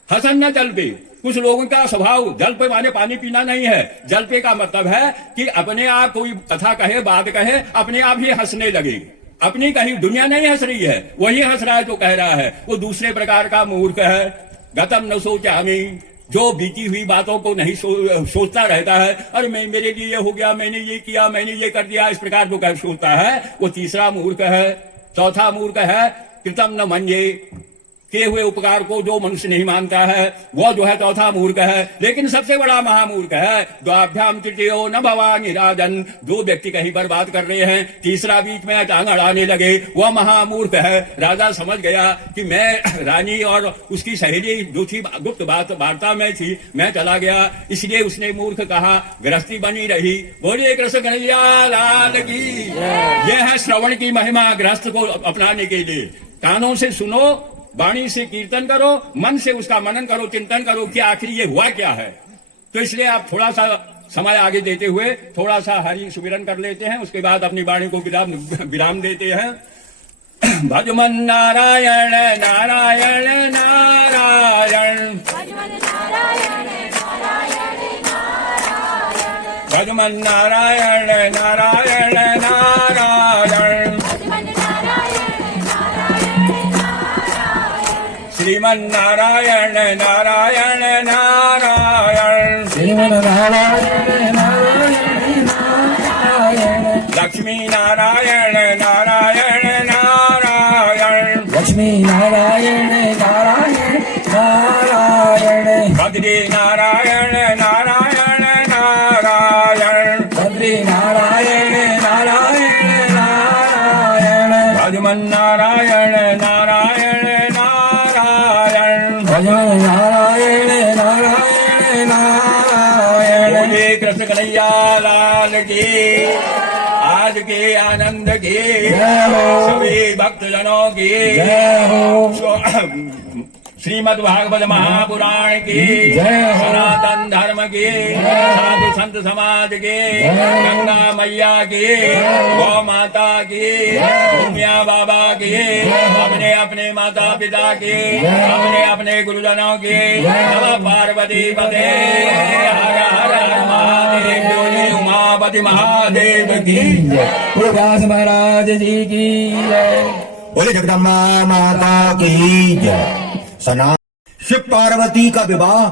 हसन न जल पे, कुछ लोगों का स्वभाव जल पे माने पानी पीना नहीं है। जल पे का मतलब है कि अपने आप कोई कथा कहे बात कहे अपने आप ही हंसने लगे। अपनी कहीं दुनिया नहीं हंस रही है, वही हंस रहा है जो कह रहा है, वो दूसरे प्रकार का मूर्ख है। गतम न सोचामि, जो बीती हुई बातों को नहीं सोचता रहता है। अरे मैं मेरे लिए ये हो गया, मैंने ये किया, मैंने ये कर दिया, इस प्रकार जो कह सोचता है वो तीसरा मूर्ख है। चौथा मूर्ख है कृतम न मन्ये, किए हुए उपकार को जो मनुष्य नहीं मानता है वो जो है चौथा मूर्ख है। लेकिन सबसे बड़ा महामूर्ख है द्वाभ्याम तृतीयो न भवानी राजन, दो व्यक्ति कहीं पर बात कर रहे हैं, तीसरा बीच में टांग अड़ाने लगे, वह महामूर्ख है। राजा समझ गया कि मैं रानी और उसकी सहेली जो थी गुप्त वार्ता में थी, मैं चला गया। इसलिए उसने मूर्ख कहा, गृहस्थी बनी रही। बोलिए कृष्ण कन्हैया लाल की। यह है श्रवण की महिमा। गृहस्थ को अपनाने के लिए कानों से सुनो, वाणी से कीर्तन करो, मन से उसका मनन करो, चिंतन करो कि आखिर ये हुआ क्या है। तो इसलिए आप थोड़ा सा समय आगे देते हुए थोड़ा सा हरि सुमिरन कर लेते हैं, उसके बाद अपनी वाणी को विराम देते हैं। भजमन नारायण नारायण नारायण, भजमन नारायण नारायण नारायण, श्रीमन नारायण नारायण नारायण, श्रीमन नारायण नारायण नारायण, लक्ष्मी नारायण नारायण नारायण, लक्ष्मी नारायण नारायण नारायण, बद्री नारायण नारायण नारायण, बद्री नारायण नारायण नारायण, भजमन नारायण नारायण नारायण, भजमन नारायण नारायण नारायण। बोलिए कृष्ण कन्हैया लाल की। आज के आनंद की, सभी भक्तजनों की, श्रीमद् भागवत महापुराण की, सनातन धर्म की, साधु संत समाज की, गंगा मैया की, गौ माता की, भूमिया बाबा की, अपने अपने माता पिता की, अपने अपने गुरुजनों की। नमः पार्वती पते हर हर महादेव, बोली उमापति महादेव की, व्यास महाराज जी की जय, बोले जगदम्बा माता की जय। सना शिव पार्वती का विवाह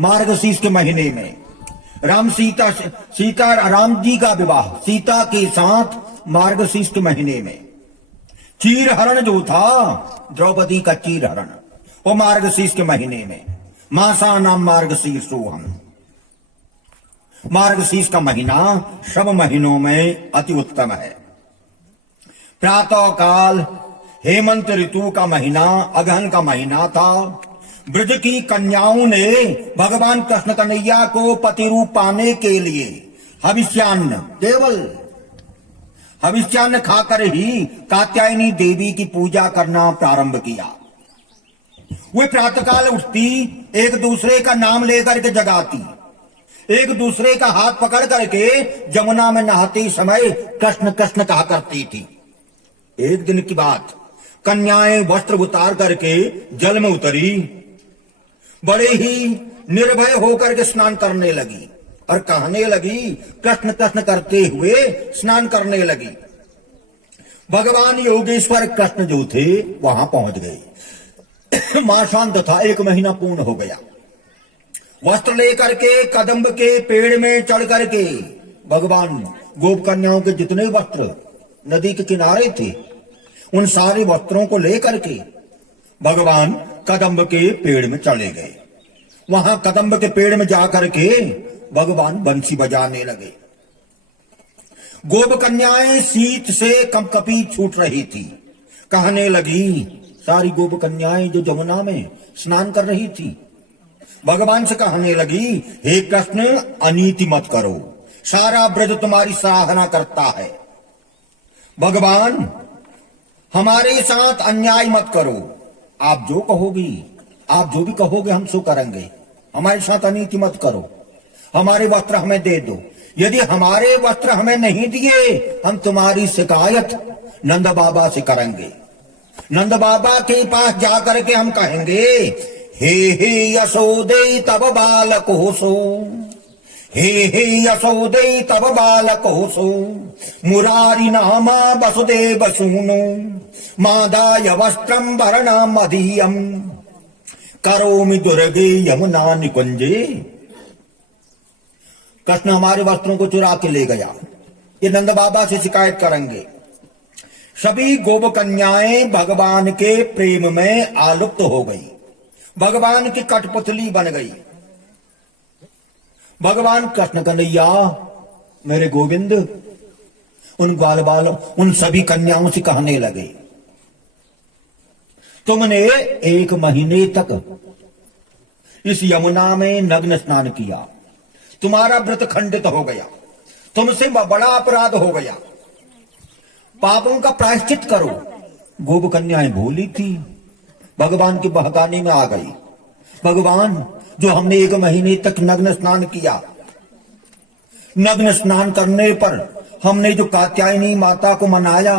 मार्गशीर्ष के महीने में, राम जी का विवाह सीता के साथ मार्गशीर्ष के महीने में। चीर हरण जो था द्रौपदी का चीर हरण, वो मार्गशीर्ष के महीने में। मासा नाम मार्गशीर्षोहम। मार्गशीर्ष का महीना सब महीनों में अति उत्तम है। प्रातः काल हेमंत ऋतु का महीना अगहन का महीना था। ब्रज की कन्याओं ने भगवान कृष्ण कन्हैया को पति रूप पाने के लिए हविष्यान्न, केवल हविष्यान्न खाकर ही कात्यायनी देवी की पूजा करना प्रारंभ किया। वे प्रातःकाल उठती, एक दूसरे का नाम लेकर के जगाती, एक दूसरे का हाथ पकड़ करके जमुना में नहाते समय कृष्ण कृष्ण कहा करती थी। एक दिन की बात, कन्याएं वस्त्र उतार करके जल में उतरी, बड़े ही निर्भय होकर के स्नान करने लगी और कहने लगी, कृष्ण कृष्ण करते हुए स्नान करने लगी। भगवान योगेश्वर कृष्ण जो थे वहां पहुंच गए। मासांत था, एक महीना पूर्ण हो गया। वस्त्र लेकर के कदम्ब के पेड़ में चढ़ करके भगवान गोप कन्याओं के जितने वस्त्र नदी के किनारे थे, उन सारे वस्त्रों को लेकर के भगवान कदम्ब के पेड़ में चले गए। वहां कदम्ब के पेड़ में जाकर के भगवान बंसी बजाने लगे। गोप कन्याएं शीत से कंपकपी छूट रही थी। कहने लगी, सारी गोप कन्याएं जो जमुना में स्नान कर रही थी, भगवान से कहने लगी, हे कृष्ण अनीति मत करो, सारा ब्रज तुम्हारी सराहना करता है। भगवान हमारे साथ अन्याय मत करो, आप जो कहोगी, आप जो भी कहोगे हम सो करेंगे। हमारे साथ अनीति मत करो, हमारे वस्त्र हमें दे दो। यदि हमारे वस्त्र हमें नहीं दिए, हम तुम्हारी शिकायत नंद बाबा से करेंगे। नंद बाबा के पास जाकर के हम कहेंगे, हे यशोदे तब बालकोसो, हे यशोदे तब बालकोसो, मुरारी नामा वसुदेव सूनो, मादाय वस्त्रम वरणाम मदीयम, करोमि दुर्गे यमुना निकुंजे। कृष्ण हमारे वस्त्रों को चुरा के ले गया, ये नंद बाबा से शिकायत करेंगे। सभी गोप कन्याएं भगवान के प्रेम में आलुप्त हो गई, भगवान की कठपुतली बन गई। भगवान कृष्ण कन्हैया मेरे गोविंद उन ग्वाल बाल उन सभी कन्याओं से कहने लगे, तुमने एक महीने तक इस यमुना में नग्न स्नान किया, तुम्हारा व्रत खंडित हो गया, तुमसे बड़ा अपराध हो गया, पापों का प्रायश्चित करो। गोप कन्याएं भूली थी, भगवान के बहकाने में आ गई। भगवान, जो हमने एक महीने तक नग्न स्नान किया, नग्न स्नान करने पर हमने जो कात्यायनी माता को मनाया,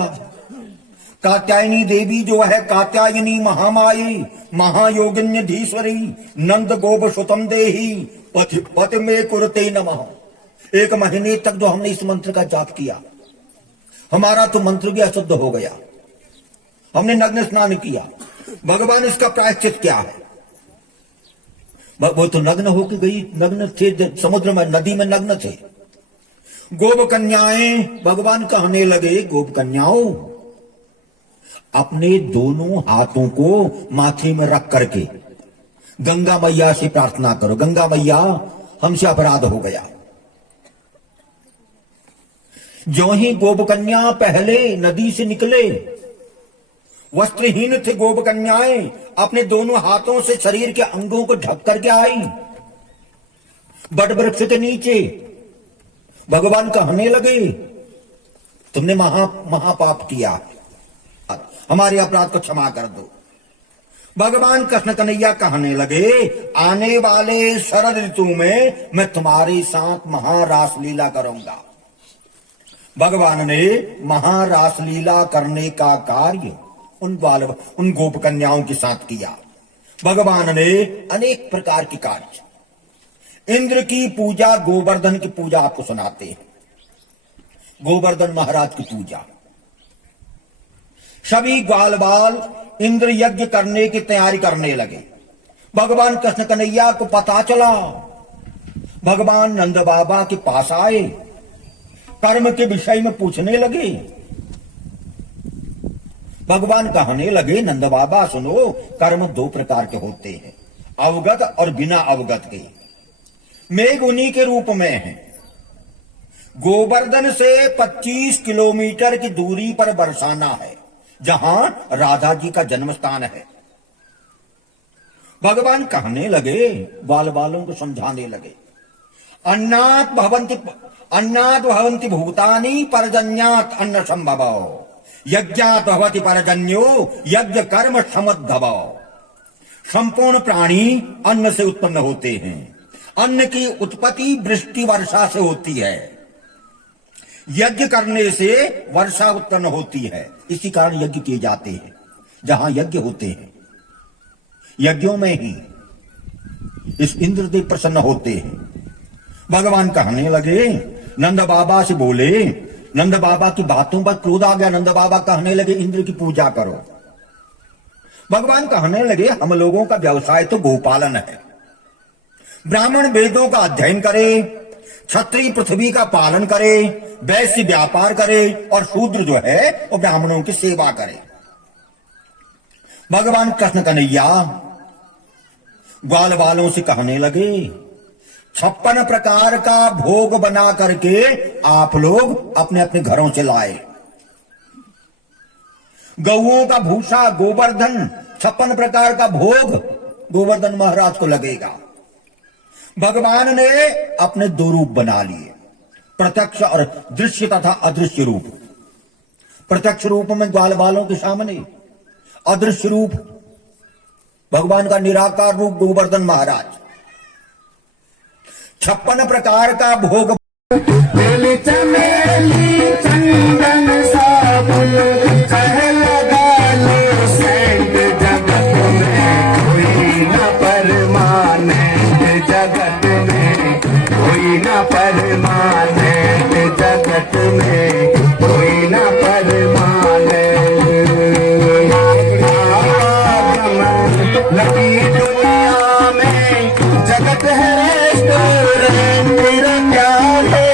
कात्यायनी देवी जो है कात्यायनी महामाई महायोगिन्यधीश्वरी नंद गोप सुतम देही पति में कुरते नमः। एक महीने तक जो हमने इस मंत्र का जाप किया, हमारा तो मंत्र भी अशुद्ध हो गया, हमने नग्न स्नान किया। भगवान इसका प्रायश्चित क्या है? वो तो नग्न होके गई, नग्न थे, समुद्र में नदी में नग्न थे। गोप कन्याएं भगवान कहने लगे, गोप कन्याओं अपने दोनों हाथों को माथे में रख करके गंगा मैया से प्रार्थना करो, गंगा मैया हमसे अपराध हो गया। जो ही गोप कन्या पहले नदी से निकले, वस्त्रहीन थे गोप कन्याएं, अपने दोनों हाथों से शरीर के अंगों को ढक करके आई बट वृक्ष के नीचे। भगवान कहने लगे, तुमने महापाप किया, हमारे अपराध को क्षमा कर दो। भगवान कृष्ण कन्हैया कहने लगे, आने वाले शरद ऋतु में मैं तुम्हारे साथ महारास लीला करूंगा। भगवान ने महारास लीला करने का कार्य उन गोप कन्याओं के साथ किया। भगवान ने अनेक प्रकार के कार्य, इंद्र की पूजा, गोवर्धन की पूजा आपको सुनाते हैं, गोवर्धन महाराज की पूजा। सभी ग्वाल बाल इंद्र यज्ञ करने की तैयारी करने लगे। भगवान कृष्ण कन्हैया को पता चला, भगवान नंद बाबा के पास आए, कर्म के विषय में पूछने लगे। भगवान कहने लगे, नंद बाबा सुनो, कर्म दो प्रकार के होते हैं, अवगत और बिना अवगत के। मेघ उन्हीं के रूप में है। गोवर्धन से 25 किलोमीटर की दूरी पर बरसाना है, जहां राधा जी का जन्म स्थान है। भगवान कहने लगे, बाल बालों को समझाने लगे, अन्नात भवन्ति भूतानि पर्जन्यात अन्न संभव, यज्ञात भवति पर्जन्यो यज्ञ कर्म समुद्भव। संपूर्ण प्राणी अन्न से उत्पन्न होते हैं। अन्न की उत्पत्ति वृष्टि वर्षा से होती है। यज्ञ करने से वर्षा उत्पन्न होती है। इसी कारण यज्ञ किए जाते हैं। जहां यज्ञ होते हैं, यज्ञों में ही इस इंद्रदेव प्रसन्न होते हैं। भगवान कहने लगे, नंद बाबा से बोले, नंद बाबा की बातों पर क्रोध आ गया। नंद बाबा कहने लगे, इंद्र की पूजा करो। भगवान कहने लगे, हम लोगों का व्यवसाय तो गोपालन है। ब्राह्मण वेदों का अध्ययन करे, क्षत्रिय पृथ्वी का पालन करे, वैश्य व्यापार करे और शूद्र जो है वो ब्राह्मणों की सेवा करे। भगवान कृष्ण कन्हैया ग्वाल वालों से कहने लगे, 56 प्रकार का भोग बना करके आप लोग अपने अपने घरों से लाए। गौओं का भूसा, गोवर्धन, 56 प्रकार का भोग गोवर्धन महाराज को लगेगा। भगवान ने अपने 2 रूप बना लिए, प्रत्यक्ष और दृश्य तथा अदृश्य रूप। प्रत्यक्ष रूप में ग्वाल बालों के सामने, अदृश्य रूप भगवान का निराकार रूप गोवर्धन महाराज। 56 प्रकार का भोग, बेल चमेली चंदन साबुन कह लगा लो सेंट, जगत में कोई न परमानेंट, जगत में कोई न परमानेंट, जगत में कोई न परमानेंट। लकी दुनिया में जगत है रेस्टोरेंट, मेरा क्या है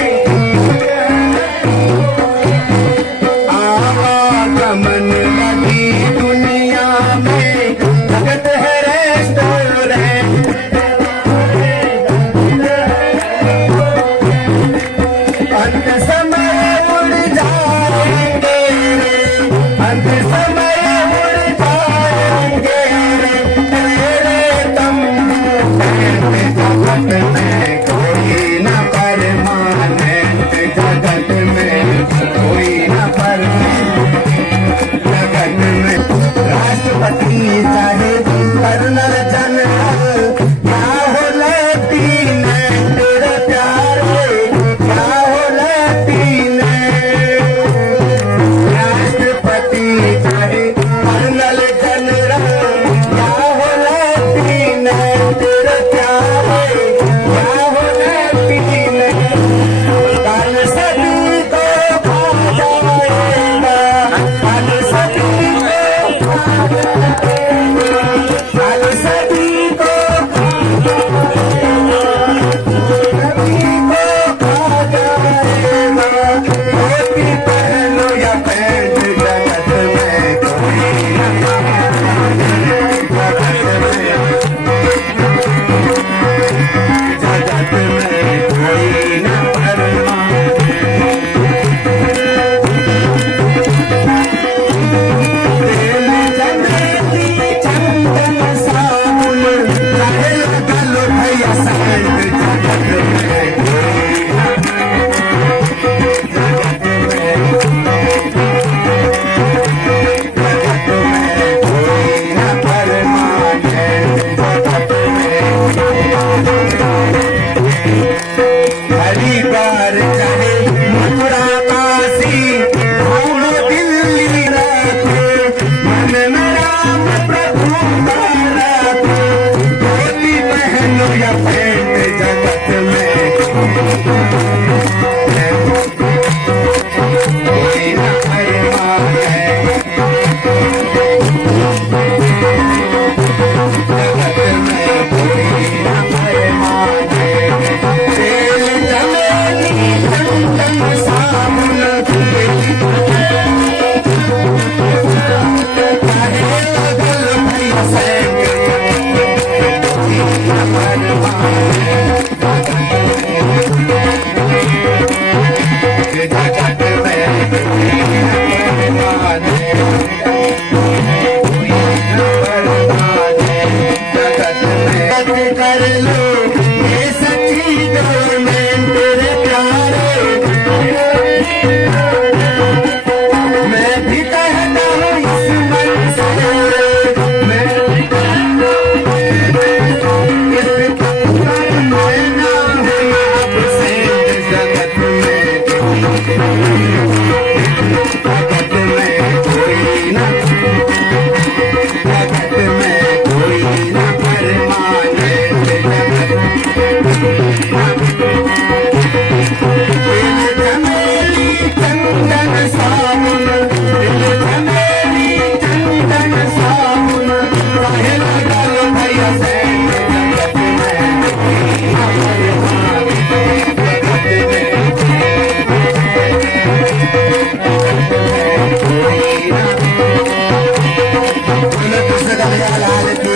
बोलो कृष्ण कन्हैया लाल की।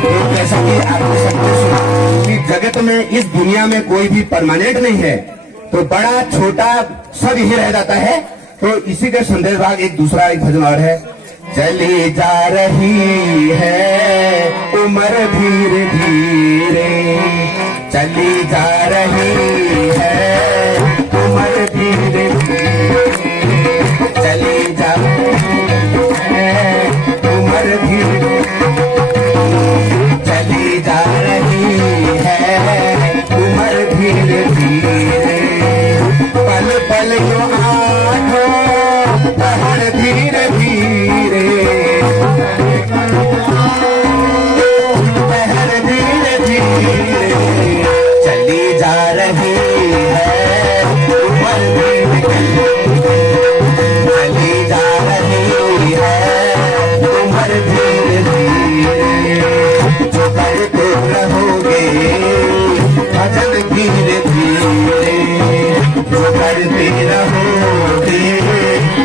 तो जैसा कि आपने सबने सुना कि जगत में इस दुनिया में कोई भी परमानेंट नहीं है, तो बड़ा छोटा सब यही रह जाता है। तो इसी का संदेश भाग एक दूसरा एक भजन और है। चली जा रही है उम्र धीरे धीरे, चली जा रही है उम्र धीरे धीरे, चली जा रही है उम्र धीरे, चली जा रही है उम्र धीरे धीरे, पल पल यो आठो पहर धीरे धीरे, पहर धीरे धीरे, चली जा रही है उम्र धीरे धीरे, चली जा रही है उम्र धीरे धीरे, जो करते रहोगे भजन धीरे धीरे, जो करते रहोगे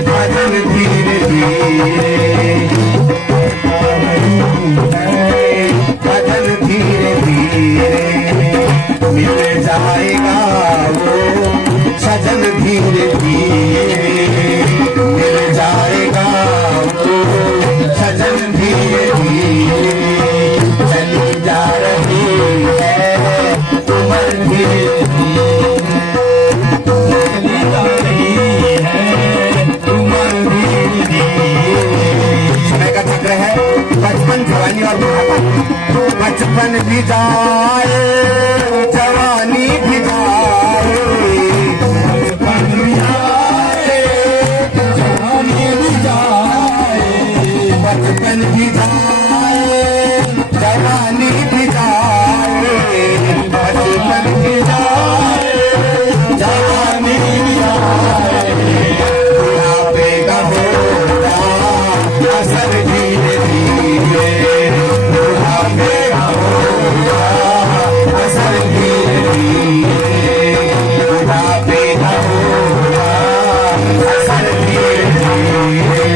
भजन धीरे धीरे, भजन धीरे धीरे, मिल जाएगा वो सजन धीरे धीरे, मिल जाएगा वो सजन धीरे धीरे, चली जा रही है उम्र धीरे धीरे, चली जा रही है उम्र धीरे धीरे। समय का चक्र है, बचपन जवानी और बुढ़ापा। बचपन भी जाए जवानी भी जाए, बचपन भी जाए जवानी भी जाए, बचपन भी जाए जवानी भी जाए, बचपन भी जाए जवानी भी जाए, बुढ़ापे का होगा असर धीरे धीरे, बुढ़ापे का होगा असर धीरे धीरे, बुढ़ापे का होगा असर धीरे धीरे,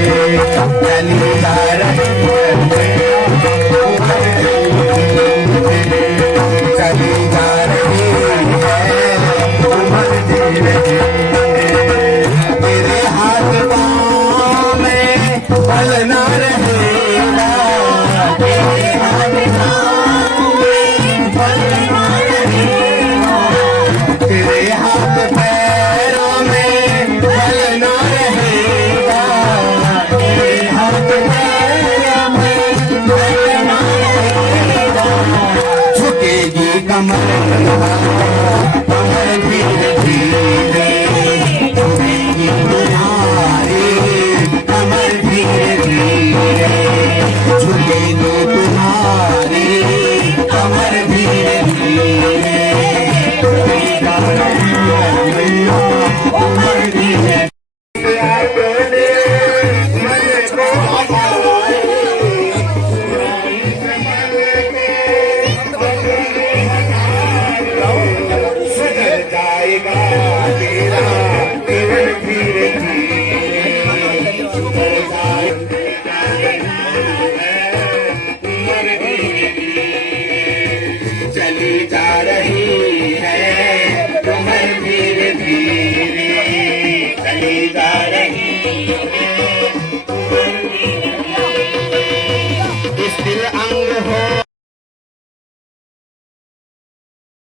चली जा रही है चली जा रही है उम्र धीरे धीरे, तेरे हाथ पाँव में बल ना रहेगा, तेरे हाथ पाँव में बल ना रहेगा, तेरे हाथ पैरों में बल ना रहेगा, तेरे हाथ पैरों में बल ना रहेगा, झुकेगी कमर कमर धीरे धीरे, झुकेगी तुम्हारी कमर धीरे धीरे, झुकेगी तुम्हारी कमर धीरे धीरे, कमर धीरे जाएगा तेरा केवल धीरे धीरे, चली जा रही है उम्र धीरे धीरे, चली जा रही है उम्र धीरे धीरे, इस दिल